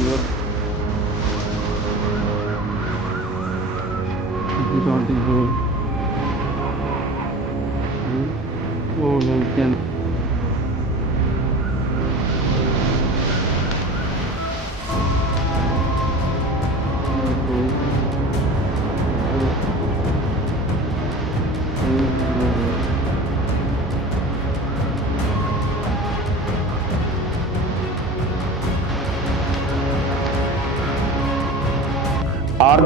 সুন্দর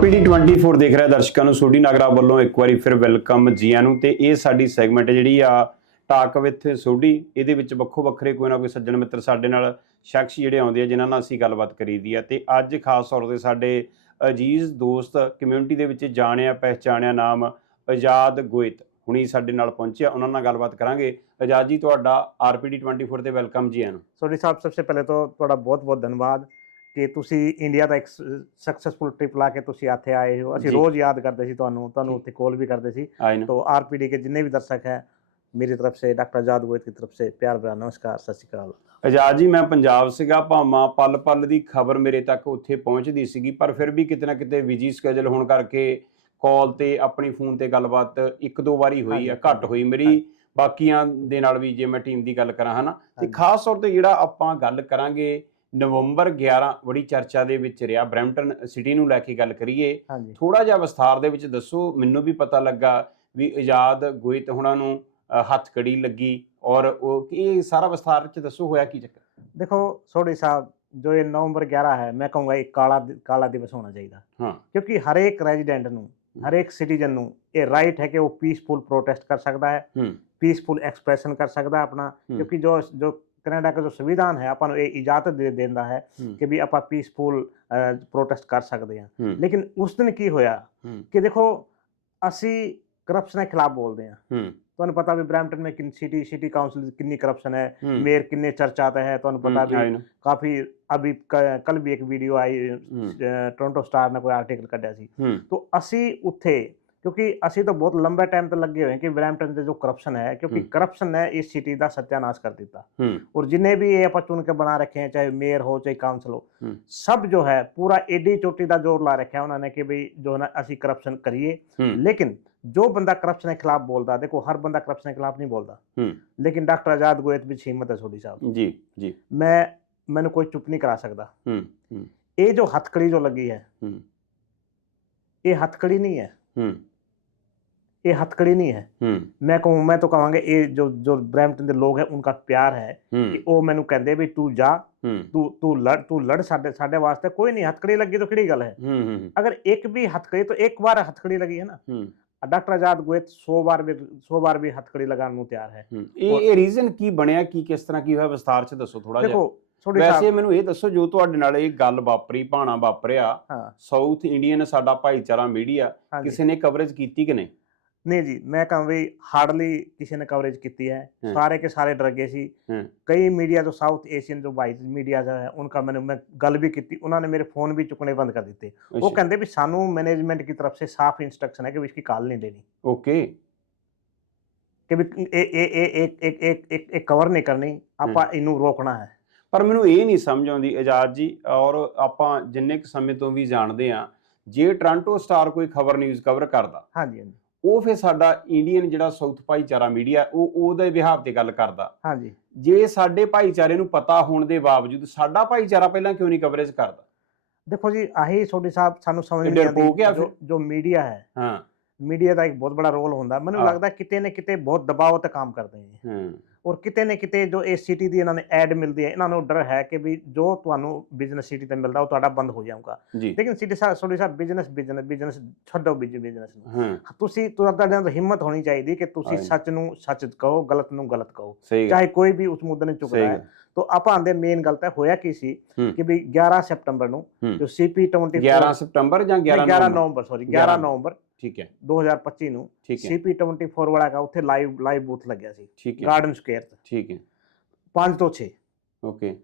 ਆਰਪੀਡੀ 24 ਦੇਖ ਰਿਹਾ ਦਰਸ਼ਕਾਂ ਨੂੰ, ਸੋਢੀ ਨਾਗਰਾ ਵੱਲੋਂ ਇੱਕ ਵਾਰੀ ਫਿਰ ਵੈਲਕਮ ਜੀ ਆਇਆਂ ਨੂੰ ਤੇ ਇਹ ਸਾਡੀ ਸੈਗਮੈਂਟ ਜਿਹੜੀ ਆ ਟਾਕ ਵਿਥ ਸੋਢੀ। ਇਹਦੇ ਵਿੱਚ ਵੱਖੋ ਵੱਖਰੇ ਕੋਈ ਨਾ ਕੋਈ ਸੱਜਣ ਮਿੱਤਰ ਸਾਡੇ ਨਾਲ ਸ਼ਖਸ ਜਿਹੜੇ ਆਉਂਦੇ ਆ, ਜਿਨ੍ਹਾਂ ਨਾਲ ਅਸੀਂ ਗੱਲਬਾਤ ਕਰੀਦੀ ਆ। ਤੇ ਅੱਜ ਖਾਸ ਤੌਰ ਤੇ ਸਾਡੇ ਅਜੀਜ਼ ਦੋਸਤ ਕਮਿਊਨਿਟੀ ਦੇ ਵਿੱਚ ਜਾਣਿਆ, ਪਹਿਚਾਣਿਆ ਨਾਮ ਆਜ਼ਾਦ ਗੋਇਤ ਹੁਣੀ ਸਾਡੇ ਨਾਲ ਪਹੁੰਚਿਆ। ਉਹਨਾਂ ਨਾਲ ਗੱਲਬਾਤ ਕਰਾਂਗੇ। ਆਜ਼ਾਦ ਜੀ, ਤੁਹਾਡਾ ਆਰਪੀਡੀ 24 ਤੇ ਵੈਲਕਮ ਜੀ ਆਇਆਂ ਸੋਢੀ ਸਾਹਿਬ, ਸਭ ਤੋਂ ਪਹਿਲੇ ਤਾਂ ਤੁਹਾਡਾ ਬਹੁਤ-ਬਹੁਤ ਧੰਨਵਾਦ। ਕਿ ਤੁਸੀਂ ਇੰਡੀਆ ਦਾ ਇੱਕ ਸਕਸੈਸਫੁਲ ਟ੍ਰਿਪ ਲਾ ਕੇ ਤੁਸੀਂ ਇੱਥੇ ਆਏ ਹੋ। ਅਸੀਂ ਰੋਜ਼ ਯਾਦ ਕਰਦੇ ਸੀ ਤੁਹਾਨੂੰ ਤੁਹਾਨੂੰ ਉੱਥੇ ਕਾਲ ਵੀ ਕਰਦੇ ਸੀ। ਤੋਂ ਆਰਪੀਡੀ ਦੇ ਜਿੰਨੇ ਵੀ ਦਰਸ਼ਕ ਹੈ ਮੇਰੀ ਤਰਫ ਸੇ ਡਾਕਟਰ ਆਜ਼ਾਦ ਗੋਇਤ ਦੀ ਤਰਫ ਸੇ ਪਿਆਰ ਭਰਾ ਨਮਸਕਾਰ ਸਤਿ ਸ਼੍ਰੀ ਅਕਾਲ। ਆਜ਼ਾਦ ਜੀ ਮੈਂ ਪੰਜਾਬ ਸੀਗਾ ਭਾਵਾਂ ਪਲ ਪਲ ਦੀ ਖਬਰ ਮੇਰੇ ਤੱਕ ਉੱਥੇ ਪਹੁੰਚਦੀ ਸੀਗੀ ਪਰ ਫਿਰ ਵੀ ਕਿਤੇ ਨਾ ਕਿਤੇ ਵਿਜੀ ਸਕੇਜਲ ਹੋਣ ਕਰਕੇ ਕਾਲ ਤੇ ਆਪਣੀ ਫੋਨ ਤੇ ਗੱਲਬਾਤ ਇੱਕ ਦੋ ਵਾਰੀ ਹੋਈ ਆ ਘੱਟ ਹੋਈ ਮੇਰੀ। ਬਾਕੀਆਂ ਦੇ ਨਾਲ ਵੀ ਜੇ ਮੈਂ ਟੀਮ ਦੀ ਗੱਲ ਕਰਾਂ ਹਨਾ। ਤੇ ਖਾਸ ਤੌਰ ਤੇ ਜਿਹੜਾ ਆਪਾਂ ਗੱਲ ਕਰਾਂਗੇ ਨਵੰਬਰ 11 ਬੜੀ ਚਰਚਾ ਦੇ ਵਿੱਚ ਰਿਹਾ। ਬ੍ਰੈਂਪਟਨ ਸਿਟੀ ਨੂੰ ਲੈ ਕੇ ਗੱਲ ਕਰੀਏ ਥੋੜਾ ਜਿਹਾ ਵਿਸਥਾਰ ਦੇ ਵਿੱਚ ਦੱਸੋ ਮੈਨੂੰ ਵੀ ਪਤਾ ਲੱਗਾ ਵੀ ਆਜ਼ਾਦ ਗੋਇਤ ਹੁਣਾਂ ਨੂੰ ਹੱਥ ਕੜੀ ਲੱਗੀ ਔਰ ਉਹ ਇਹ ਸਾਰਾ ਵਿਸਥਾਰ ਵਿੱਚ ਦੱਸੋ ਹੋਇਆ ਕੀ ਚੱਕਰ? ਦੇਖੋ ਸੋਢੀ ਸਾਹਿਬ ਜੋ ਇਹ ਨਵੰਬਰ 11 ਹੈ ਮੈਂ ਕਹੂੰਗਾ ਇਹ ਕਾਲਾ ਕਾਲਾ ਦਿਵਸ ਹੋਣਾ ਚਾਹੀਦਾ। ਹਾਂ। ਕਿਉਂਕਿ ਹਰੇਕ ਰੈਜ਼ੀਡੈਂਟ ਨੂੰ ਹਰੇਕ ਸਿਟੀਜ਼ਨ ਨੂੰ ਇਹ ਰਾਈਟ ਹੈ ਕਿ ਉਹ ਪੀਸਫੁਲ ਪ੍ਰੋਟੈਸਟ ਕਰ ਸਕਦਾ ਹੈ ਪੀਸਫੁਲ ਐਕਸਪ੍ਰੈਸ਼ਨ ਕਰ ਸਕਦਾ ਆਪਣਾ। ਕਿਉਂਕਿ ਜੋ ਜੋ कनाडा का जो संविधान है अपन ये इजाजत दे देंदा है कि भी आप पीसफुल प्रोटेस्ट ਕਰ ਸਕਦੇ ਆ ਲੇਕਿਨ ਉਸ ਦਿਨ ਕੀ ਹੋਇਆ ਕਿ ਦੇਖੋ ਅਸੀਂ ਕਰਪਸ਼ਨ ਦੇ ਖਿਲਾਫ ਬੋਲਦੇ ਆ ਤੁਹਾਨੂੰ ਪਤਾ ਵੀ ਬ੍ਰੈਂਪਟਨ ਵਿੱਚ ਕਿੰਨੀ ਸਿਟੀ ਸਿਟੀ ਕਾਉਂਸਲ ਕਿੰਨੀ ਕਰਪਸ਼ਨ ਹੈ। ਮੇਅਰ ਕਿੰਨੇ ਚਰਚਾ ਆਤਾ ਹੈ ਤੁਹਾਨੂੰ ਪਤਾ ਵੀ ਕਾਫੀ ਅਭੀ ਕੱਲ ਵੀ ਇੱਕ ਵੀਡੀਓ ਆਈ ਟੋਰਾਂਟੋ ਸਟਾਰ ਨੇ ਕੋਈ ਆਰਟੀਕਲ ਕੱਢਿਆ ਸੀ। ਤੋਂ ਅਸੀਂ ਉੱਥੇ ਕਿਉਂਕਿ ਅਸੀਂ ਤਾਂ ਬਹੁਤ ਲੰਬੇ ਟਾਈਮ ਤੋਂ ਲੱਗੇ ਹੋਏ ਹਾਂ ਕਿ ਬ੍ਰੈਂਪਟਨ ਦੇ ਜੋ ਕਰਪਸ਼ਨ ਹੈ ਕਿਉਂਕਿ ਕਰਪਸ਼ਨ ਨੇ ਇਸ ਸਿਟੀ ਦਾ ਸਤਿਆਨਾਸ਼ ਕਰ ਦਿੱਤਾ और जिन्हें भी ये अपन चुन के बना रखे हैं चाहे मेयर हो चाहे काउंसिल हो सब जो है पूरा एडी चोटी का जोर ला रखा है उन्होंने कि भाई जो ना असं करप्शन करिए लेकिन जो बंदा करप्शन के खिलाफ बोलता देखो हर बंदा करप्शन के खिलाफ नहीं बोलता लेकिन डॉक्टर आजाद गोयत भी हिम्मत है छोटी साहब जी जी मैं मैंने कोई चुप नहीं करा सकता ये जो हथकड़ी जो लगी है ये हथकड़ी नहीं है ਹੂੰ ਇਹ ਹੱਥਕੜੀ ਨਹੀਂ ਹੈ ਹੂੰ ਇਹ ਹੱਥਕੜੀ नहीं है ਹੂੰ मैं कहूँ मैं तो कहांगे ये जो जो ब्रैम्पटन ਦੇ ਲੋਕ ਹੈ उनका प्यार है ਹੂੰ ਕਿ ਉਹ ਮੈਨੂੰ ਕਹਿੰਦੇ ਵੀ ਤੂੰ ਜਾ ਹੂੰ ਤੂੰ ਤੂੰ ਲੜ ਤੂੰ ਲੜ ਸਾਡੇ ਸਾਡੇ ਵਾਸਤੇ ਕੋਈ ਨਹੀਂ ਹੱਥਕੜੀ ਲੱਗੀ ਤਾਂ ਕਿਹੜੀ ਗੱਲ ਹੈ ਹੂੰ ਹੂੰ अगर एक भी हथकड़ी तो एक बार हथकड़ी लगी है ना ਹੂੰ डॉक्टर आजाद गोयत सौ बार भी सौ बार भी हथकड़ी लगाने ਨੂੰ ਤਿਆਰ ਹੈ ਹੂੰ ਇਹ ਇਹ ਰੀਜ਼ਨ ਕੀ ਬਣਿਆ ਕੀ ਕਿਸ ਤਰ੍ਹਾਂ ਕੀ ਹੋਇਆ ਵਿਸਤਾਰ ਚ ਦੱਸੋ ਥੋੜਾ ਜਿਹਾ ਦੇਖੋ ਛੋਟੀ ਵੈਸੇ ਸਾਹਿਬ ਮੈਨੂੰ ਇਹ ਦੱਸੋ ਜੋ ਤੁਹਾਡੇ ਨਾਲ ਇਹ ਗੱਲ ਵਾਪਰੀ ਭਾਣਾ ਵਾਪਰਿਆ ਹਾਂ ਸਾਊਥ ਇੰਡੀਅਨ ਸਾਡਾ ਭਾਈਚਾਰਾ ਮੀਡੀਆ ਹਾਂਜੀ ਕਿਸੇ ਨੇ ਕਵਰੇਜ ਕੀਤੀ ਕਿ ਨਹੀਂ ਨਹੀਂ ਜੀ ਮੈਂ ਕਹਾਂ ਵੀ ਹਾਰਡਲੀ ਕਿਸੇ ਨੇ ਕਵਰੇਜ ਕੀਤੀ है हम्म। सारे के सारे डर गए सी हम्म। कई मीडिया जो साउथ एशियन जो भाई मीडिया जो है उनका मैंने मैं गल भी की ਉਹਨਾਂ ਨੇ ਮੇਰੇ ਫੋਨ ਵੀ ਚੁੱਕਣੇ ਬੰਦ ਕਰ ਦਿੱਤੇ ਉਹ ਅੱਛਾ, ਕਹਿੰਦੇ ਵੀ ਸਾਨੂੰ ਮੈਨੇਜਮੈਂਟ की तरफ से साफ इंस्ट्रक्शन है कि भी इसकी कॉल नहीं लेनी ਓਕੇ ਕਿ ਵੀ ਇਹ ਇਹ ਇਹ ਇੱਕ ਇੱਕ ਇੱਕ ਇੱਕ ਇੱਕ ਕਵਰ ਨਹੀਂ ਕਰਨੀ ਆਪਾਂ ਇਹਨੂੰ ਰੋਕਣਾ ਹੈ ਪਰ ਮੈਨੂੰ ਇਹ ਨਹੀਂ ਸਮਝ ਆਉਂਦੀ ਆਜ਼ਾਦ ਜੀ ਔਰ ਆਪਾਂ ਜਿੰਨੇ ਕੁ ਸਮੇਂ ਤੋਂ ਵੀ ਜਾਣਦੇ ਆ ਜੇ ਟ੍ਰਾਂਟੋ ਸਟਾਰ ਕੋਈ ਖਬਰ ਨਿਊਜ਼ ਕਵਰ ਕਰਦਾ ਹਾਂਜੀ ਹਾਂਜੀ ਉਹ ਫਿਰ ਸਾਡਾ ਇੰਡੀਅਨ ਜਿਹੜਾ ਸਾਊਥ ਭਾਈਚਾਰਾ ਮੀਡੀਆ ਉਹ ਉਹਦੇ ਵਿਹਾਰ ਤੇ ਗੱਲ ਕਰਦਾ। ਹਾਂਜੀ। ਜੇ ਸਾਡੇ ਭਾਈਚਾਰੇ ਨੂੰ ਪਤਾ ਹੋਣ ਦੇ ਬਾਵਜੂਦ ਸਾਡਾ ਭਾਈਚਾਰਾ ਪਹਿਲਾਂ ਕਿਉਂ ਨਹੀਂ ਕਵਰੇਜ ਕਰਦਾ? ਦੇਖੋ ਜੀ ਆਹੀ ਛੋਟੀ ਸਾਹਿਬ ਸਾਨੂੰ ਸਮਝ ਨਹੀਂ ਆਉਂਦੀ? ਜੋ ਮੀਡੀਆ ਹੈ। ਹਾਂ। ਮੀਡੀਆ ਦਾ ਇੱਕ ਬਹੁਤ ਬੜਾ ਰੋਲ ਹੁੰਦਾ। ਮੈਨੂੰ। ਲੱਗਦਾ ਕਿਤੇ ਨਾ ਕਿਤੇ ਬਹੁਤ ਦਬਾਅ ਤੇ ਕੰਮ ਕਰਦੇ ਨੇ। ਹਾਂ। ਔਰ ਕਿਤੇ ਨਾ ਕਿਤੇ ਜੋ ਇਸ ਸਿਟੀ ਦੀ ਇਹਨਾਂ ਨੇ ਐਡ ਮਿਲਦੀ ਹੈ ਇਹਨਾਂ ਨੂੰ ਡਰ ਹੈ ਕਿ ਵੀ ਜੋ ਤੁਹਾਨੂੰ ਬਿਜ਼ਨਸ ਸਿਟੀ ਤੇ ਮਿਲਦਾ ਉਹ ਤੁਹਾਡਾ ਬੰਦ ਹੋ ਜਾਊਗਾ। ਲੇਕਿਨ ਸਿਟੀ ਸਾਹਿਬ ਛੋਟੀ ਸਾਹਿਬ ਬਿਜ਼ਨਸ ਬਿਜ਼ਨਸ ਬਿਜ਼ਨਸ ਛੱਡੋ ਬਿਜ਼ਨਸ ਨੂੰ। ਤੁਸੀਂ ਤੁਹਾਡੇ ਅੰਦਰ ਹਿੰਮਤ ਹੋਣੀ ਚਾਹੀਦੀ ਕਿ ਤੁਸੀਂ। ਸੱਚ ਨੂੰ ਸੱਚ ਕਹੋ ਗਲਤ ਨੂੰ ਗਲਤ ਕਹੋ। ਗੱਲ। ਚਾਹੇ ਕੋਈ ਵੀ ਉਸ ਮੁੱਦੇ ਨੂੰ ਚੁੱਕਦਾ ਹੈ। ਗੱਲ। ਤੋ ਆਪਾਂ ਆਂਦੇ ਮੇਨ ਗਲਤ ਹੈ ਹੋਇਆ ਕੀ ਸੀ। ਕਿ ਵੀ 11 ਸਤੰਬਰ ਨੂੰ। ਜੋ ਸੀਪੀ 24 11 ਸਤੰਬਰ ਜਾਂ 11 11 ਨਵੰਬਰ? ਸੌਰੀ 11 11 ਨਵੰਬਰ ਠੀਕ ਹੈ 2025 ਨੂੰ ਠੀਕ ਹੈ ਸੀਪੀ 24 ਵਾਲਾ ਦਾ ਉੱਥੇ ਲਾਈਵ ਲਾਈਵ ਬੂਥ ਲੱਗਿਆ ਸੀ ਠੀਕ ਹੈ ਗਾਰਡਨ ਸਕੁਅਰ ਤੇ ਠੀਕ ਹੈ 5 ਤੋਂ 6 ਓਕੇ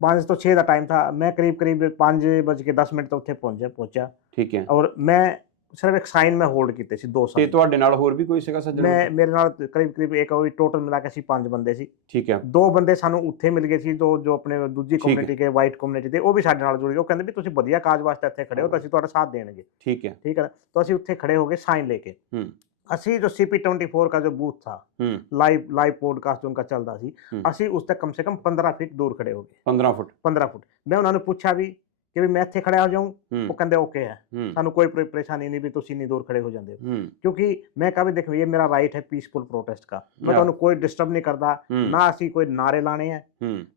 5 ਤੋਂ 6 ਦਾ ਟਾਈਮ था मैं करीब करीब 5 बज के 10 मिनट तो ਉੱਥੇ ਪਹੁੰਚਿਆ ਪਹੁੰਚਿਆ ਠੀਕ ਹੈ और मैं ਸਿਰਫ ਇੱਕ ਸਾਈਨ ਮੈਂ ਹੋਲਡ ਕੀਤੇ ਸੀ ਦੋ ਤੇ ਤੁਹਾਡੇ ਨਾਲ ਹੋਰ ਵੀ ਕੋਈ ਸੀਗਾ ਸੱਜਣ? ਮੈਂ ਮੇਰੇ ਨਾਲ ਕਰੀਬ ਕਰੀਬ ਇੱਕ ਉਹ ਟੋਟਲ ਮਿਲਾ ਕੇ ਅਸੀਂ ਪੰਜ ਬੰਦੇ ਸੀ। ਠੀਕ ਹੈ। ਦੋ ਬੰਦੇ ਸਾਨੂੰ ਉੱਥੇ ਮਿਲ ਗਏ ਸੀ ਜੋ ਜੋ ਆਪਣੇ ਦੂਜੀ ਕਮਿਊਨਿਟੀ ਕੇ ਵਾਈਟ ਕਮਿਊਨਿਟੀ ਦੇ ਉਹ ਵੀ ਸਾਡੇ ਨਾਲ ਜੁੜੇ ਉਹ ਕਹਿੰਦੇ ਵੀ ਤੁਸੀਂ ਵਧੀਆ ਕਾਜ ਵਾਸਤੇ ਇੱਥੇ ਖੜੇ ਹੋ ਤਾਂ ਅਸੀਂ ਤੁਹਾਡਾ ਸਾਥ ਦੇਣਗੇ। ਠੀਕ ਹੈ। ਠੀਕ ਹੈ ਤਾਂ ਅਸੀਂ ਉੱਥੇ ਖੜੇ ਹੋ ਗਏ ਸਾਈਨ ਲੈ ਕੇ। ਹੂੰ। ਅਸੀਂ ਜੋ CP24 का जो बूथ था ਹੂੰ। लाइव लाइव पॉडकास्ट जो उनका चल ਸੀ ਅਸੀਂ ਉਸ तक कम से कम 15 फीट दूर खड़े हो गए 15 ਫੁੱਟ। 15 फुट मैं उन्होंने पूछा भी ਕਿ ਵੀ ਮੈਂ ਇੱਥੇ ਖੜਿਆ ਹੋ ਜਾਉਂ ਉਹ ਕਹਿੰਦੇ ਓਕੇ ਹੈ। ਸਾਨੂੰ ਕੋਈ ਪਰੇਸ਼ਾਨੀ ਨਹੀਂ ਵੀ ਤੁਸੀਂ ਨਹੀਂ ਦੂਰ ਖੜੇ ਹੋ ਜਾਂਦੇ ਕਿਉਂਕਿ ਮੈਂ ਕਹਾਂ ਵੀ ਦੇਖੋ ਇਹ ਮੇਰਾ ਰਾਈਟ ਹੈ ਪੀਸਫੁਲ ਪ੍ਰੋਟੈਸਟ ਦਾ। ਮੈਂ ਤੁਹਾਨੂੰ ਕੋਈ ਡਿਸਟਰਬ ਨਹੀਂ ਕਰਦਾ। ਨਾ ਅਸੀਂ ਕੋਈ ਨਾਰੇ ਲਾਣੇ ਹੈ।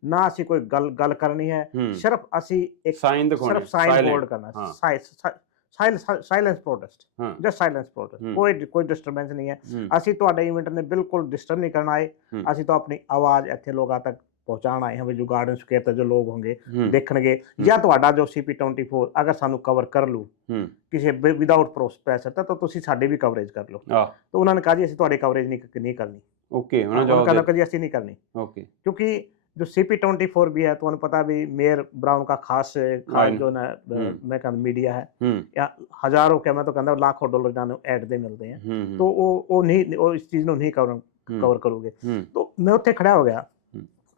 ਨਾ ਅਸੀਂ ਕੋਈ ਗੱਲ ਗੱਲ ਕਰਨੀ ਹੈ। ਸਿਰਫ ਅਸੀਂ ਇੱਕ ਸਾਈਨ ਦਿਖਾਉਣਾ ਸਿਰਫ ਸਾਈਨ ਹੋਲਡ ਕਰਨਾ। Silence protest just silence protest ਕੋਈ ਕੋਈ ਡਿਸਟਰਬੈਂਸ ਨਹੀਂ ਹੈ। ਅਸੀਂ ਤੁਹਾਡੇ ਇਵੈਂਟ ਨੇ ਬਿਲਕੁਲ ਡਿਸਟਰਬ ਨਹੀਂ ਕਰਨਾ ਹੈ। ਅਸੀਂ ਤਾਂ ਆਪਣੀ ਆਵਾਜ਼ ਇੱਥੇ ਲੋਕਾਂ ਤੱਕ ਪਹੁੰਚਾਣ ਆਏ ਹਾਂ ਜੋ ਗਾਰਡਨ ਸਕੇਪ ਤੇ ਜੋ ਲੋਕ ਹੋਣਗੇ ਦੇਖਣਗੇ ਜਾਂ ਤੁਹਾਡਾ ਜੋ CP24 ਅਗਰ ਸਾਨੂੰ ਕਵਰ ਕਰ ਲੂ ਕਿਸੇ ਵਿਦਆਊਟ ਪ੍ਰੋਸਪੈਸਰ ਤਾਂ ਤੁਸੀਂ ਸਾਡੇ ਵੀ ਕਵਰੇਜ ਕਰ ਲਓ ਤਾਂ ਉਹਨਾਂ ਨੇ ਕਹਾ ਜੀ ਅਸੀਂ ਤੁਹਾਡੇ ਕਵਰੇਜ ਨਹੀਂ ਨਹੀਂ ਕਰਨੀ ਓਕੇ ਉਹਨਾਂ ਜਵਾਬ ਕਹਿੰਦਾ ਕਿ ਅਸੀਂ ਨਹੀਂ ਕਰਨੀ ਓਕੇ ਕਿਉਂਕਿ जो सीपी ट्वेंटी फोर भी है तो पता भी मेयर ब्राउन का खास खास जो ना मैं कहना मीडिया है या हजारों क्या मैं तो कहना लाखों डॉलर जाने ऐड दे मिलते हैं। तो वो वो नहीं वो इस चीज को नहीं कवर कवर करोगे। तो मैं उत्थे खड़ा हो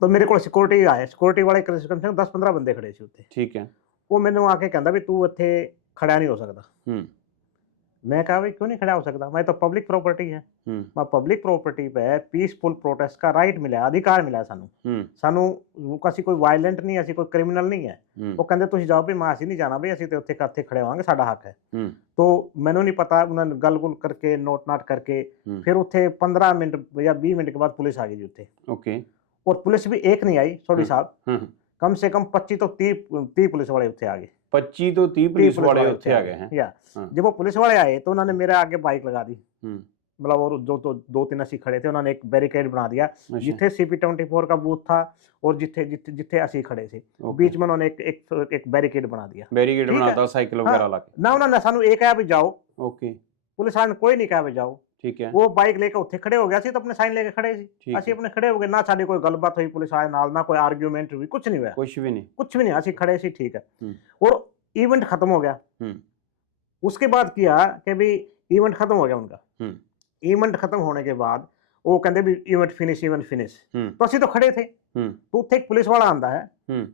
ਤਾਂ ਮੇਰੇ ਕੋਲ ਸਿਕਿਉਰਿਟੀ ਆਏ ਸਿਕਿਉਰਿਟੀ ਵਾਲੇ ਕਮ ਸੇ ਕਮ 10 15 ਬੰਦੇ ਖੜੇ ਸੀ ਉੱਥੇ ਠੀਕ ਹੈ ਉਹ ਮੈਨੂੰ ਆ ਕੇ ਕਹਿੰਦਾ ਵੀ ਤੂੰ ਇੱਥੇ ਖੜਾ ਨਹੀਂ ਹੋ ਸਕਦਾ ਹੂੰ मैं कहा भाई क्यों नहीं खड़ा हो सकता मैं तो पब्लिक प्रॉपर्टी है ਹੂੰ मैं पब्लिक प्रॉपर्टी पे पीसफुल प्रोटेस्ट का राइट मिला है, अधिकार मिला है ਸਾਨੂੰ ਹੂੰ ਸਾਨੂੰ ਉਹ ਅਸੀਂ ਕੋਈ ਵਾਇਲੈਂਟ ਨਹੀਂ ਅਸੀਂ ਕੋਈ ਕ੍ਰਿਮੀਨਲ ਨਹੀਂ ਹੈ ਹੂੰ ਉਹ ਕਹਿੰਦੇ ਤੁਸੀਂ ਜਾਓ ਵੀ ਮੈਂ ਅਸੀਂ ਨਹੀਂ ਜਾਣਾ ਵੀ ਅਸੀਂ ਤੇ ਉੱਥੇ ਕੱਥੇ ਖੜੇ ਹੋਵਾਂਗੇ ਸਾਡਾ ਹੱਕ ਹੈ ਹੂੰ तो ਮੈਨੂੰ ਨਹੀਂ ਪਤਾ ਉਹਨਾਂ ਨੇ ਗੱਲ-ਗੁਲ ਕਰਕੇ ਨੋਟ ਨਾਟ ਕਰਕੇ ਹੂੰ। ਫਿਰ ਉੱਥੇ 15 ਮਿੰਟ ਜਾਂ 20 ਮਿੰਟ के बाद पुलिस आ गई जी ਉੱਥੇ ਓਕੇ और पुलिस भी एक नहीं आई सॉरी हम्म। साहब ਹੂੰ कम से कम 25 तो 30 30 पुलिस वाले ਉੱਥੇ ਆ ਗਏ 25 ਤੋਂ 30 ਪੁਲਿਸ ਵਾਲੇ ਉੱਥੇ ਆ ਗਏ ਹੈ या हाँ। जब वो पुलिस वाले आए तो उन्होंने मेरे आगे बाइक लगा दी ਹੂੰ मतलब और जो तो दो तीन ਅਸੀਂ खड़े थे उन्होंने एक बैरिकेड बना दिया ਅੱਛਾ जिथे CP24 का बूथ था और जिथे जिथे जिथे ਅਸੀਂ खड़े थे okay, बीच में उन्होंने एक एक एक बैरिकेड बना दिया ਬੈਰੀਕੇਡ ठीक है। ਬਣਾਤਾ ਸਾਈਕਲ हाँ। ਵਗੈਰਾ ਲਾ ਕੇ ना उन्होंने ਸਾਨੂੰ ਇਹ ਕਿਹਾ ਵੀ ਜਾਓ ਓਕੇ ਪੁਲਿਸ ਵਾਲਿਆਂ ਨੇ ਕੋਈ ਨਹੀਂ ਕਿਹਾ ਵੀ ਜਾਓ ਠੀਕ ਹੈ ਉਹ ਬਾਈਕ ਲੈ ਕੇ ਉੱਥੇ ਖੜੇ ਹੋ ਗਿਆ ਸੀ ਤਾਂ ਆਪਣੇ ਸਾਈਨ ਲੈ ਕੇ ਖੜੇ ਸੀ ਠੀਕ ਅਸੀਂ ਹੈ ਆਪਣੇ ਖੜੇ ਹੋ ਗਏ ਨਾ ਸਾਡੀ ਕੋਈ ਗੱਲਬਾਤ ਹੋਈ ਪੁਲਿਸ ਵਾਲੇ ਨਾਲ ਨਾ ਕੋਈ ਆਰਗੂਮੈਂਟ ਹੋਈ ਕੁਝ ਨਹੀਂ ਹੋਇਆ ਕੁਝ ਵੀ ਨਹੀਂ कुछ भी नहीं ਅਸੀਂ खड़े सी ठीक है हम्म। और इवेंट खत्म हो गया हम्म। उसके बाद किया कि भी इवेंट खत्म हो गया उनका हम्म। इवेंट खत्म होने के बाद वो कहते भी event finish event finish hmm. तो ਅਸੀਂ तो खड़े थे हम्म। तो ਉੱਥੇ ਇੱਕ ਪੁਲਿਸ ਵਾਲਾ ਆਂਦਾ ਹੈ ਹੂੰ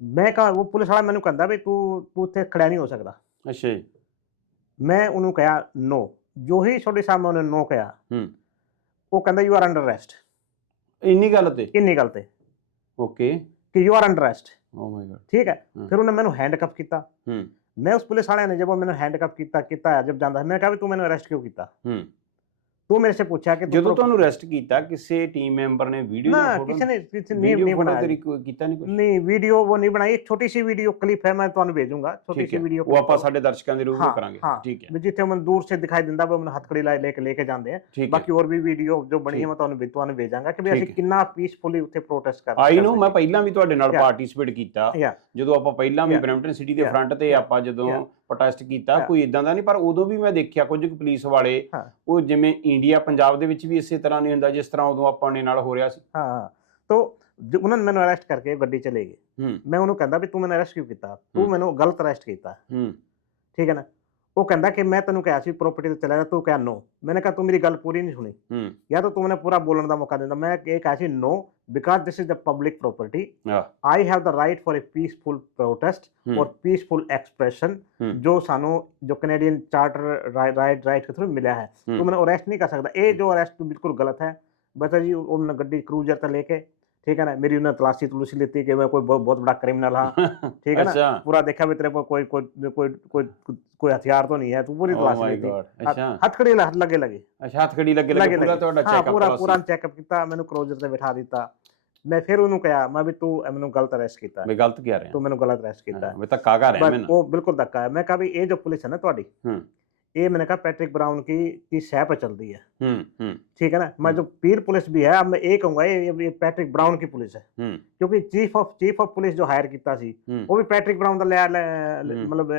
ਮੈਂ ਕਹਾ ਉਹ ਪੁਲਿਸ ਵਾਲਾ ਮੈਨੂੰ ਕਹਿੰਦਾ ਵੀ ਤੂੰ ਤੂੰ ਉੱਥੇ ਖੜਾ ਨਹੀਂ ਹੋ ਸਕਦਾ ਅੱਛਾ ਜੀ ਮੈਂ ਉਹਨੂੰ ਕਿਹਾ ਨੋ ਜੋ ਹੀ ਛੋਟੇ ਸਾਹਮਣੇ ਉਹਨੇ ਨੋ ਕਿਹਾ ਹੂੰ। ਉਹ ਕਹਿੰਦਾ ਯੂ ਆਰ ਅੰਡਰ ਅਰੈਸਟ ਇੰਨੀ ਗੱਲ ਤੇ? ਕਿੰਨੀ ਗੱਲ ਤੇ। ਓਕੇ ਕਿ you are under arrest oh my God ਠੀਕ ਹੈ। ਫਿਰ ਉਹਨੇ ਮੈਨੂੰ ਹੈਂਡਕਫ ਕੀਤਾ। ਹੂੰ। ਮੈਂ ਉਸ ਪੁਲਿਸ ਵਾਲਿਆਂ ਨੇ ਜਦ ਮੈਨੂੰ ਹੈਂਡਕਫ ਕੀਤਾ ਕੀਤਾ ਜਦ ਜਾਂਦਾ ਮੈਂ ਕਿਹਾ ਵੀ ਤੂੰ ਮੈਨੂੰ ਅਰੈਸਟ ਕਿਉਂ ਕੀਤਾ? ਹੂੰ। ਤੂੰ ਮੇਰੇ ਸੇ ਪੁੱਛਿਆ ਕਿ ਜਦੋਂ ਤੁਹਾਨੂੰ ਅਰੈਸਟ ਕੀਤਾ ਕਿਸੇ ਟੀਮ ਮੈਂਬਰ ਨੇ ਵੀਡੀਓ ਨਾ ਫੋਟੋ ਕਿਸੇ ਨੇ ਕਿਸੇ ਨੇ ਨਹੀਂ ਬਣਾਇਆ ਤੇਰੀ ਕੋਈ ਕੀਤਾ ਨਹੀਂ ਕੁਝ ਨਹੀਂ ਵੀਡੀਓ ਉਹ ਨਹੀਂ ਬਣਾਈ ਛੋਟੀ ਸੀ ਵੀਡੀਓ ਕਲਿੱਪ ਹੈ ਮੈਂ ਤੁਹਾਨੂੰ ਭੇਜੂੰਗਾ ਛੋਟੀ ਸੀ ਵੀਡੀਓ ਉਹ ਆਪਾਂ ਸਾਡੇ ਦਰਸ਼ਕਾਂ ਦੇ ਰੂਪ ਵਿੱਚ ਕਰਾਂਗੇ। ਠੀਕ ਹੈ ਜਿੱਥੇ ਮੈਨੂੰ ਦੂਰ ਸੇ ਦਿਖਾਈ ਦਿੰਦਾ ਵੀ ਮੈਨੂੰ ਹੱਥਕੜੀ ਲੈ ਲੈ ਕੇ ਲੈ ਕੇ ਜਾਂਦੇ ਆ ਬਾਕੀ ਹੋਰ ਵੀ ਵੀਡੀਓ ਜੋ ਬਣੀ। ਹੈ ਮੈਂ ਤੁਹਾਨੂੰ ਵੀ ਤੁਹਾਨੂੰ ਭੇਜਾਂਗਾ ਕਿ ਵੀ ਅਸੀਂ। ਕਿੰਨਾ ਪੀਸਫੁਲੀ ਉੱਥੇ ਪ੍ਰੋਟੈਸਟ ਕਰ ਆਈ ਨੂੰ ਮੈਂ ਪਹਿਲਾਂ ਵੀ ਤੁਹਾਡੇ ਨਾਲ. ਪਾਰਟਿਸਿਪੇਟ ਕੀਤਾ. ਜਦੋਂ ਆਪਾਂ ਪਹਿਲਾਂ ਵੀ. ਬ੍ਰੈਂਪਟਨ ਸਿਟੀ ਦੇ. ਫਰੰਟ ਤੇ. ਆਪਾਂ ਜਦੋਂ. ਪ੍ਰੋਟੈਸਟ ਕੀਤਾ. ਕੋਈ ਇਦਾਂ ਦਾ ਨਹੀਂ ਪਰ ਉਦੋਂ ਵੀ ਮੈਂ ਦੇਖਿਆ ਕੁਝ ਪੁਲਿਸ ਵਾਲੇ। ਉਹ ਜਿਵੇਂ ਇੰਡੀਆ ਪੰਜਾਬ ਦੇ ਵਿੱਚ ਵੀ ਇਸੇ ਤਰ੍ਹਾਂ ਨਹੀਂ ਹੁੰਦਾ ਜਿਸ ਤਰ੍ਹਾਂ ਉਦੋਂ ਆਪਾਂ ਨੇ ਨਾਲ ਹੋ ਰਿਹਾ ਸੀ। ਹਾਂ ਤੋ ਜ- ਉਹਨਾਂ ਨੇ ਮੈਨੂੰ ਅਰੈਸਟ ਕਰਕੇ ਗੱਡੀ ਚ ਲੈ ਗਏ ਮੈਂ ਉਹਨੂੰ ਕਹਿੰਦਾ ਵੀ ਤੂੰ ਮੈਨੂੰ ਅਰੈਸਟ ਕਿਉਂ ਕੀਤਾ? ਤੂੰ। ਮੈਨੂੰ ਗਲਤ ਅਰੈਸਟ ਕੀਤਾ। ਹੂੰ। ਠੀਕ ਹੈ ਨਾ? ਉਹ ਕਹਿੰਦਾ ਕਿ ਮੈਂ ਤੈਨੂੰ ਕਿਹਾ ਸੀ ਪ੍ਰਾਪਰਟੀ ਤੇ ਚਲਾ ਜਾ ਤੂੰ ਕਿਹਾ ਨੋ ਮੈਨੇ ਕਿਹਾ ਤੂੰ ਮੇਰੀ ਗੱਲ ਪੂਰੀ ਨਹੀਂ ਸੁਣੀ। ਹੂੰ। ਜਾਂ ਤਾਂ ਤੂੰ ਮੈਨੂੰ ਪੂਰਾ ਬੋਲਣ ਦਾ ਮੌਕਾ ਦਿੰਦਾ। ਮੈਂ ਇਹ ਕਿਹਾ ਸੀ no because this is the public property I have the right for a peaceful protest ਔਰ ਪੀਸਫੁਲ ਐਕਸਪ੍ਰੈਸ਼ਨ ਜੋ ਸਾਨੂੰ ਜੋ ਕੈਨੇਡੀਅਨ ਚਾਰਟਰ ਰਾਈਟ ਰਾਈਟ ਦੇ ਥਰੂ ਮਿਲਿਆ ਹੈ। ਤੂੰ ਮੈਨੂੰ ਅਰੈਸਟ ਨਹੀਂ ਕਰ ਸਕਦਾ। ਇਹ ਜੋ ਅਰੈਸਟ ਬਿਲਕੁਲ ਗਲਤ ਹੈ। ਬਤਾ ਜੀ ਉਹ ਗੱਡੀ ਕਰੂਜ਼ਰ ਤੇ ਲੈ ਕੇ ठीक है ना? मेरी उन्होंने तलाशी तुलसी लेती है कि मैं कोई बहुत, बहुत बड़ा क्रिमिनल हाँ। ठीक है अच्छा। ना पूरा देखा भी तेरे पर कोई ਕੋਈ ਹਥਿਆਰ ਤੋਂ ਨਹੀਂ ਹੈ ਤੂੰ ਪੂਰੀ ਤਲਾਸ਼ ਲਈ ਅੱਛਾ ਹੱਥਕੜੀ ਨਾਲ ਹੱਥ ਲੱਗੇ ਲੱਗੇ ਅੱਛਾ ਹੱਥਕੜੀ ਲੱਗੇ ਲੱਗੇ ਪੂਰਾ ਤੁਹਾਡਾ ਚੈੱਕਅਪ ਹਾਂ ਪੂਰਾ ਪੂਰਾ ਚੈੱਕਅਪ ਕੀਤਾ ਮੈਨੂੰ ਕਰੋਜ਼ਰ ਤੇ ਬਿਠਾ ਦਿੱਤਾ ਮੈਂ ਫਿਰ ਉਹਨੂੰ ਕਿਹਾ ਮੈਂ ਵੀ ਤੂੰ ਮੈਨੂੰ ਗਲਤ ਅਰੈਸਟ ਕੀਤਾ ਮੈਂ ਗਲਤ ਕਿਹਾ ਰਿਹਾ ਤੂੰ ਮੈਨੂੰ ਗਲਤ ਅਰੈਸਟ ਕੀਤਾ ਮੈਂ ਧੱਕਾ ਕਰ ਰਿਹਾ ਮੈਨੂੰ ਉਹ ਬਿਲਕੁਲ ਧੱਕਾ ਹੈ ਮੈਂ ਕਹਾ ਵੀ ਇਹ ਜੋ ਪੁਲਿਸ ਹੈ ਨਾ ਤੁਹਾਡੀ ये मैंने कहा पैट्रिक ब्राउन की की सह पर चल रही है। हम्म, हम्म। ठीक है ना? मैं जो पीर पुलिस भी है अब मैं ये कहूँगा ये, ये पैट्रिक ब्राउन की पुलिस है। हम्म। क्योंकि chief of chief of police जो हायर किया सी वो भी पैट्रिक ब्राउन का लिया मतलब